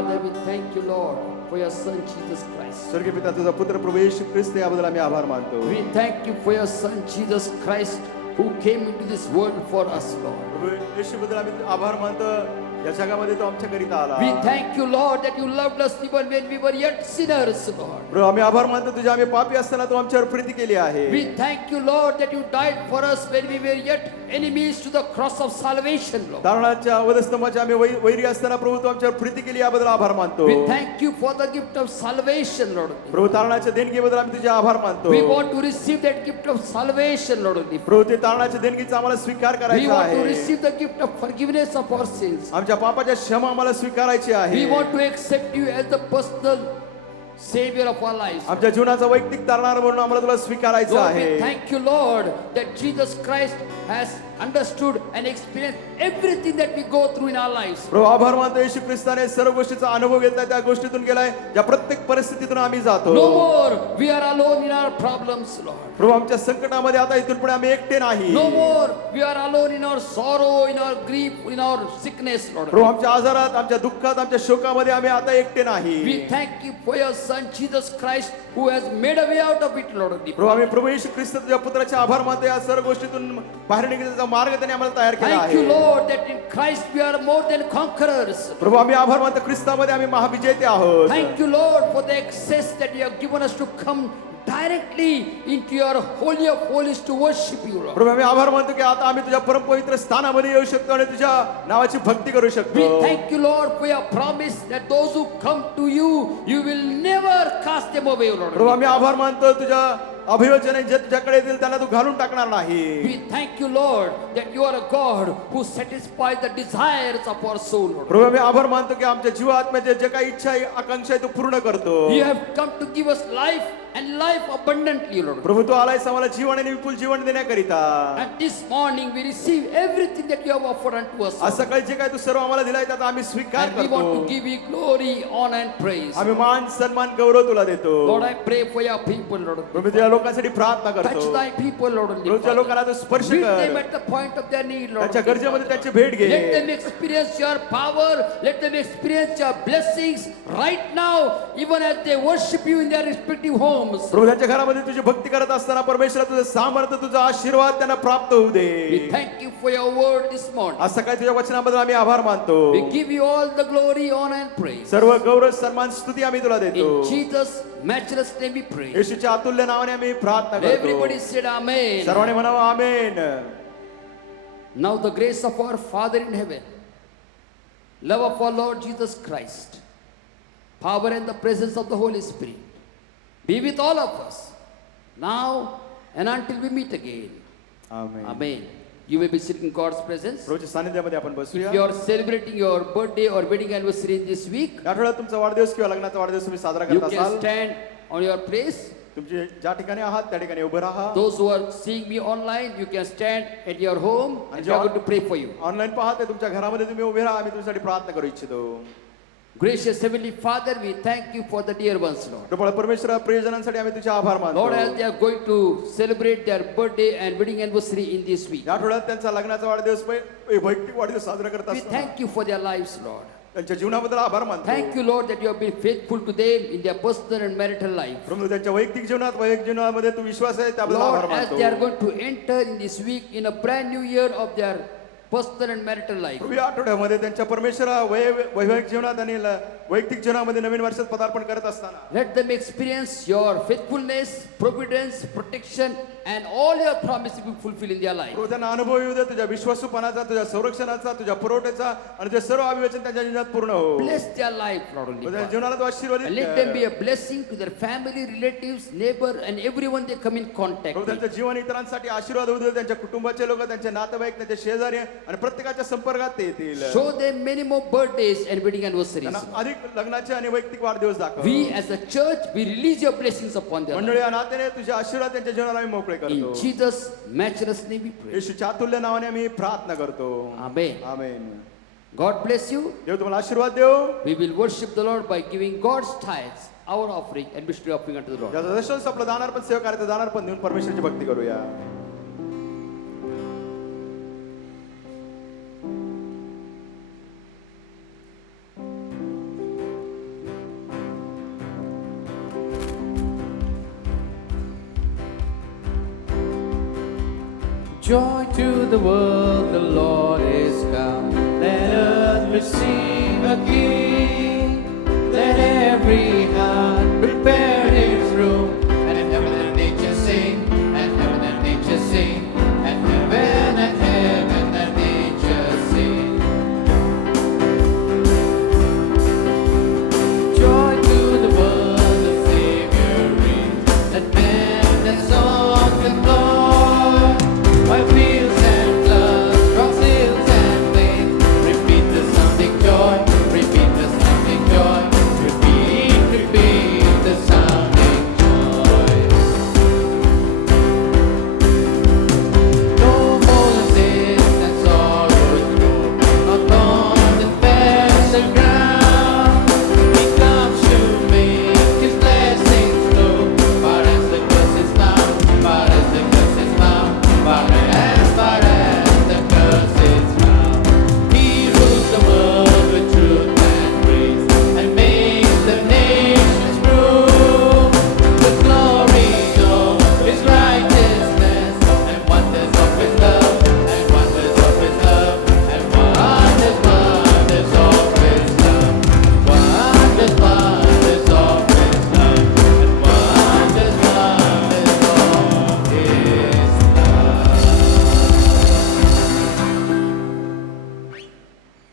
Father, we thank you, Lord, for your Son Jesus Christ. स्वर्गीय पिता तुझा पुत्र प्रभू येशू ख्रिस्त याबद्दल आम्ही आभार मानतो. We thank you for your Son Jesus Christ who came into this world for us, Lord. प्रभू येशूबद्दल आम्ही आभार मानतो. या जगामध्ये तो आमच्या करिता आला. We thank you, Lord, that you loved us even when we were yet sinners, Lord. प्रभू आम्ही आभार मानतो तुझ्या आम्ही पापी असताना तू आमच्यावर प्रीती केली आहे. We thank you, Lord, that you died for us when we were yet enemies to the cross of salvation, Lord. तारणाच्या वधस्तंभाच्या आम्ही वैरी असताना प्रभू तू आमच्यावर प्रीती केली याबद्दल आभार मानतो. We thank you for the gift of salvation, Lord. प्रभू तारणाच्या देणगीबद्दल आम्ही तुझे आभार मानतो. We want to receive that gift of salvation, Lord. प्रभू ते तारणाच्या देणगीचा आम्हाला स्वीकार We करायचा want to आहे. receive the gift of forgiveness of our sins. आमच्या पापाच्या क्षमा आम्हाला स्वीकारायची आहे. We want to accept you as the personal Savior of our lives. आमच्या जीवनाचा वैयक्तिक तारणार म्हणून आम्हाला तुला स्वीकारायचं Lord, we आहे. thank you, Lord, that Jesus Christ has understood and experienced everything that we go through in our lives. प्रभू आभार मानतो येशू ख्रिस्ताने सर्व गोष्टीचा अनुभव घेतलाय त्या गोष्टीतून गेलाय ज्या प्रत्येक परिस्थितीतून आम्ही जातो. No more we are alone in our problems, Lord. प्रभू आमच्या संकटामध्ये आता इथून पुढे आम्ही एकटे नाही. No more we are alone in our sorrow, in our grief, in our sickness, Lord. प्रभू आमच्या आजारात आमच्या दुःखात आमच्या शोकामध्ये आम्ही आता एकटे नाही. We thank you for your Son Jesus Christ who has made a way out of it, Lord. प्रभू आम्ही प्रभू येशू ख्रिस्त तुझ्या पुत्राचे आभार मानतो या सर्व गोष्टीतून बाहेर निघण्याचा मार्ग त्याने आम्हाला तयार केला Thank you, आहे. Lord, that in Christ we are more than conquerors. प्रभू आम्ही आभार मानतो ख्रिस्तामध्ये आम्ही महाविजेते आहोत. Thank you, Lord, for the access that you have given us to come directly into your holy of holies to worship you, Lord. प्रभू आम्ही आभार मानतो की आता आम्ही तुझ्या परमपवित्र स्थानामध्ये येऊ शकतो आणि तुझ्या नावाची भक्ती करू We शकतो. thank you, Lord, for your promise that those who come to you, you will never cast them away, Lord. प्रभू आम्ही आभार मानतो तुझ्या अभियोजने जे तुझ्याकडे येतील त्यांना तू घालून टाकणार नाही. We thank you, Lord, that you are a God who satisfies the desires of our soul, Lord. प्रभू आम्ही आभार मानतो की आमच्या जीवात्म्याचे जे काही इच्छा आहे आकांक्षा आहे तू पूर्ण करतो. You have come to give us life and life abundantly, Lord. प्रभू तू आलायस आम्हाला जीवन आणि विपुल जीवन देण्याकरिता. And this morning we receive everything that you have offered unto us, आज Lord. सकाळी जे काही तू सर्व आम्हाला दिलाय त्याचा आम्ही स्वीकार And we want to करतो. give you glory, honor, and praise. आम्ही मान सन्मान गौरव तुला देतो. Lord, I pray for your people, Lord. प्रभू तुझ्या लोकांसाठी प्रार्थना Touch करतो. thy people, Lord. प्रभू तुझ्या लोकांना तू स्पर्श Meet them कर. at the point of their need, Lord. त्यांच्या गरजेमध्ये त्यांची भेट घे. Let them experience your power. Let them experience your blessings right now, even as they worship you in their respective homes. प्रभू त्यांच्या घरामध्ये तुझी भक्ती करत असताना परमेश्वरा तुझं सामर्थ्य तुझा आशीर्वाद त्यांना प्राप्त होऊ दे. We thank you for your word this morning. आज सकाळी तुझ्या वचनाबद्दल आम्ही आभार मानतो. We give you all the glory, honor, and praise. सर्व गौरव सन्मान स्तुती आम्ही तुला देतो. In Jesus' matchless name we pray. येशूच्या अतुल्य नावाने आम्ही प्रार्थना करतो. Everybody said amen. सर्वांनी म्हणावं आमेन. Now the grace of our Father in heaven, love of our Lord Jesus Christ, power and the presence of the Holy Spirit be with all of us now and until we meet again. Amen. Amen. You may be sitting in God's presence. प्रभूच्या सानिध्यामध्ये आपण बसूया. If you are celebrating your birthday or wedding anniversary in this week, या आठवड्यात तुमचा वाढदिवस किंवा लग्नाचा वाढदिवस तुम्ही साजरा you करत can असाल stand on your place. तुमचे ज्या ठिकाणी आहात त्या ठिकाणी उभे राहा. Those who are seeing me online, you can stand at your home and we are going to pray for you. Online पाहते तुमच्या घरामध्ये तुम्ही उभे राहा. आम्ही तुमच्यासाठी प्रार्थना करू इच्छितो. Gracious Heavenly Father, we thank you for the dear ones, Lord. कृपा परमेश्वरा प्रियजनांसाठी आम्ही तुझे आभार Lord, मानतो. as they are going to celebrate their birthday and wedding anniversary in this week, या आठवड्यात त्यांचा लग्नाचा वाढदिवस वैयक्तिक वाढदिवस साजरा करत we असताना thank you for their lives, Lord. त्यांच्या जीवनाबद्दल आभार मानतो. Thank you, Lord, that you have been faithful to them in their personal and marital life. प्रभू त्यांच्या वैयक्तिक जीवनात वैयक्तिक जीवनामध्ये तू विश्वास आहे त्याबद्दल आभार Lord, as मानतो. they are going to enter in this week in a brand new year of their personal and marital life, प्रभू या आठवड्यामध्ये त्यांच्या परमेश्वरा वैवाहिक जीवनात आणि वैयक्तिक जीवनामध्ये नवीन वर्षात पदार्पण करत असताना let them experience your faithfulness, providence, protection, and all your promises be fulfilled in their life. प्रभू त्यांना अनुभव येऊ दे तुझ्या विश्वासूपणाचा, तुझ्या संरक्षणाचा, तुझ्या पुरवठ्याचा आणि तुझ्या सर्व अभिवचन त्यांच्या जीवनात पूर्ण हो. Bless their life, Lord. Only तुझ्या God. जीवनाला तू And आशीर्वादित let them कर. be a blessing to their family, relatives, neighbor, and everyone they come in contact प्रभू with. त्यांचं जीवन इतरांसाठी आशीर्वाद होऊ दे. त्यांच्या कुटुंबाचे लोक, त्यांचे नातेवाईक, त्यांचे शेजारी आणि प्रत्येकाच्या संपर्कात ते येतील. Show them many more birthdays and wedding anniversaries. त्यांना अधिक लग्नाचे आणि वैयक्तिक वाढदिवस दाखव. We as a church, we release your blessings upon them. मंडळी या नात्याने तुझे आशीर्वाद त्यांच्या जीवनाला आम्ही मोकळे In करतो. Jesus' matchless name we pray. येशूच्या अतुल्य नावाने आम्ही प्रार्थना करतो. Amen. आमेन. God bless you. देव तुम्हाला आशीर्वाद देव. We will worship the Lord by giving God's tithes, our offering, and mystery offering unto the Lord. याचा दशंश आपलं दानार पण सेवा कार्याचं दानार पण देऊन परमेश्वराची भक्ती करूया. Joy to the world, the Lord is come. Let earth receive a King. Let every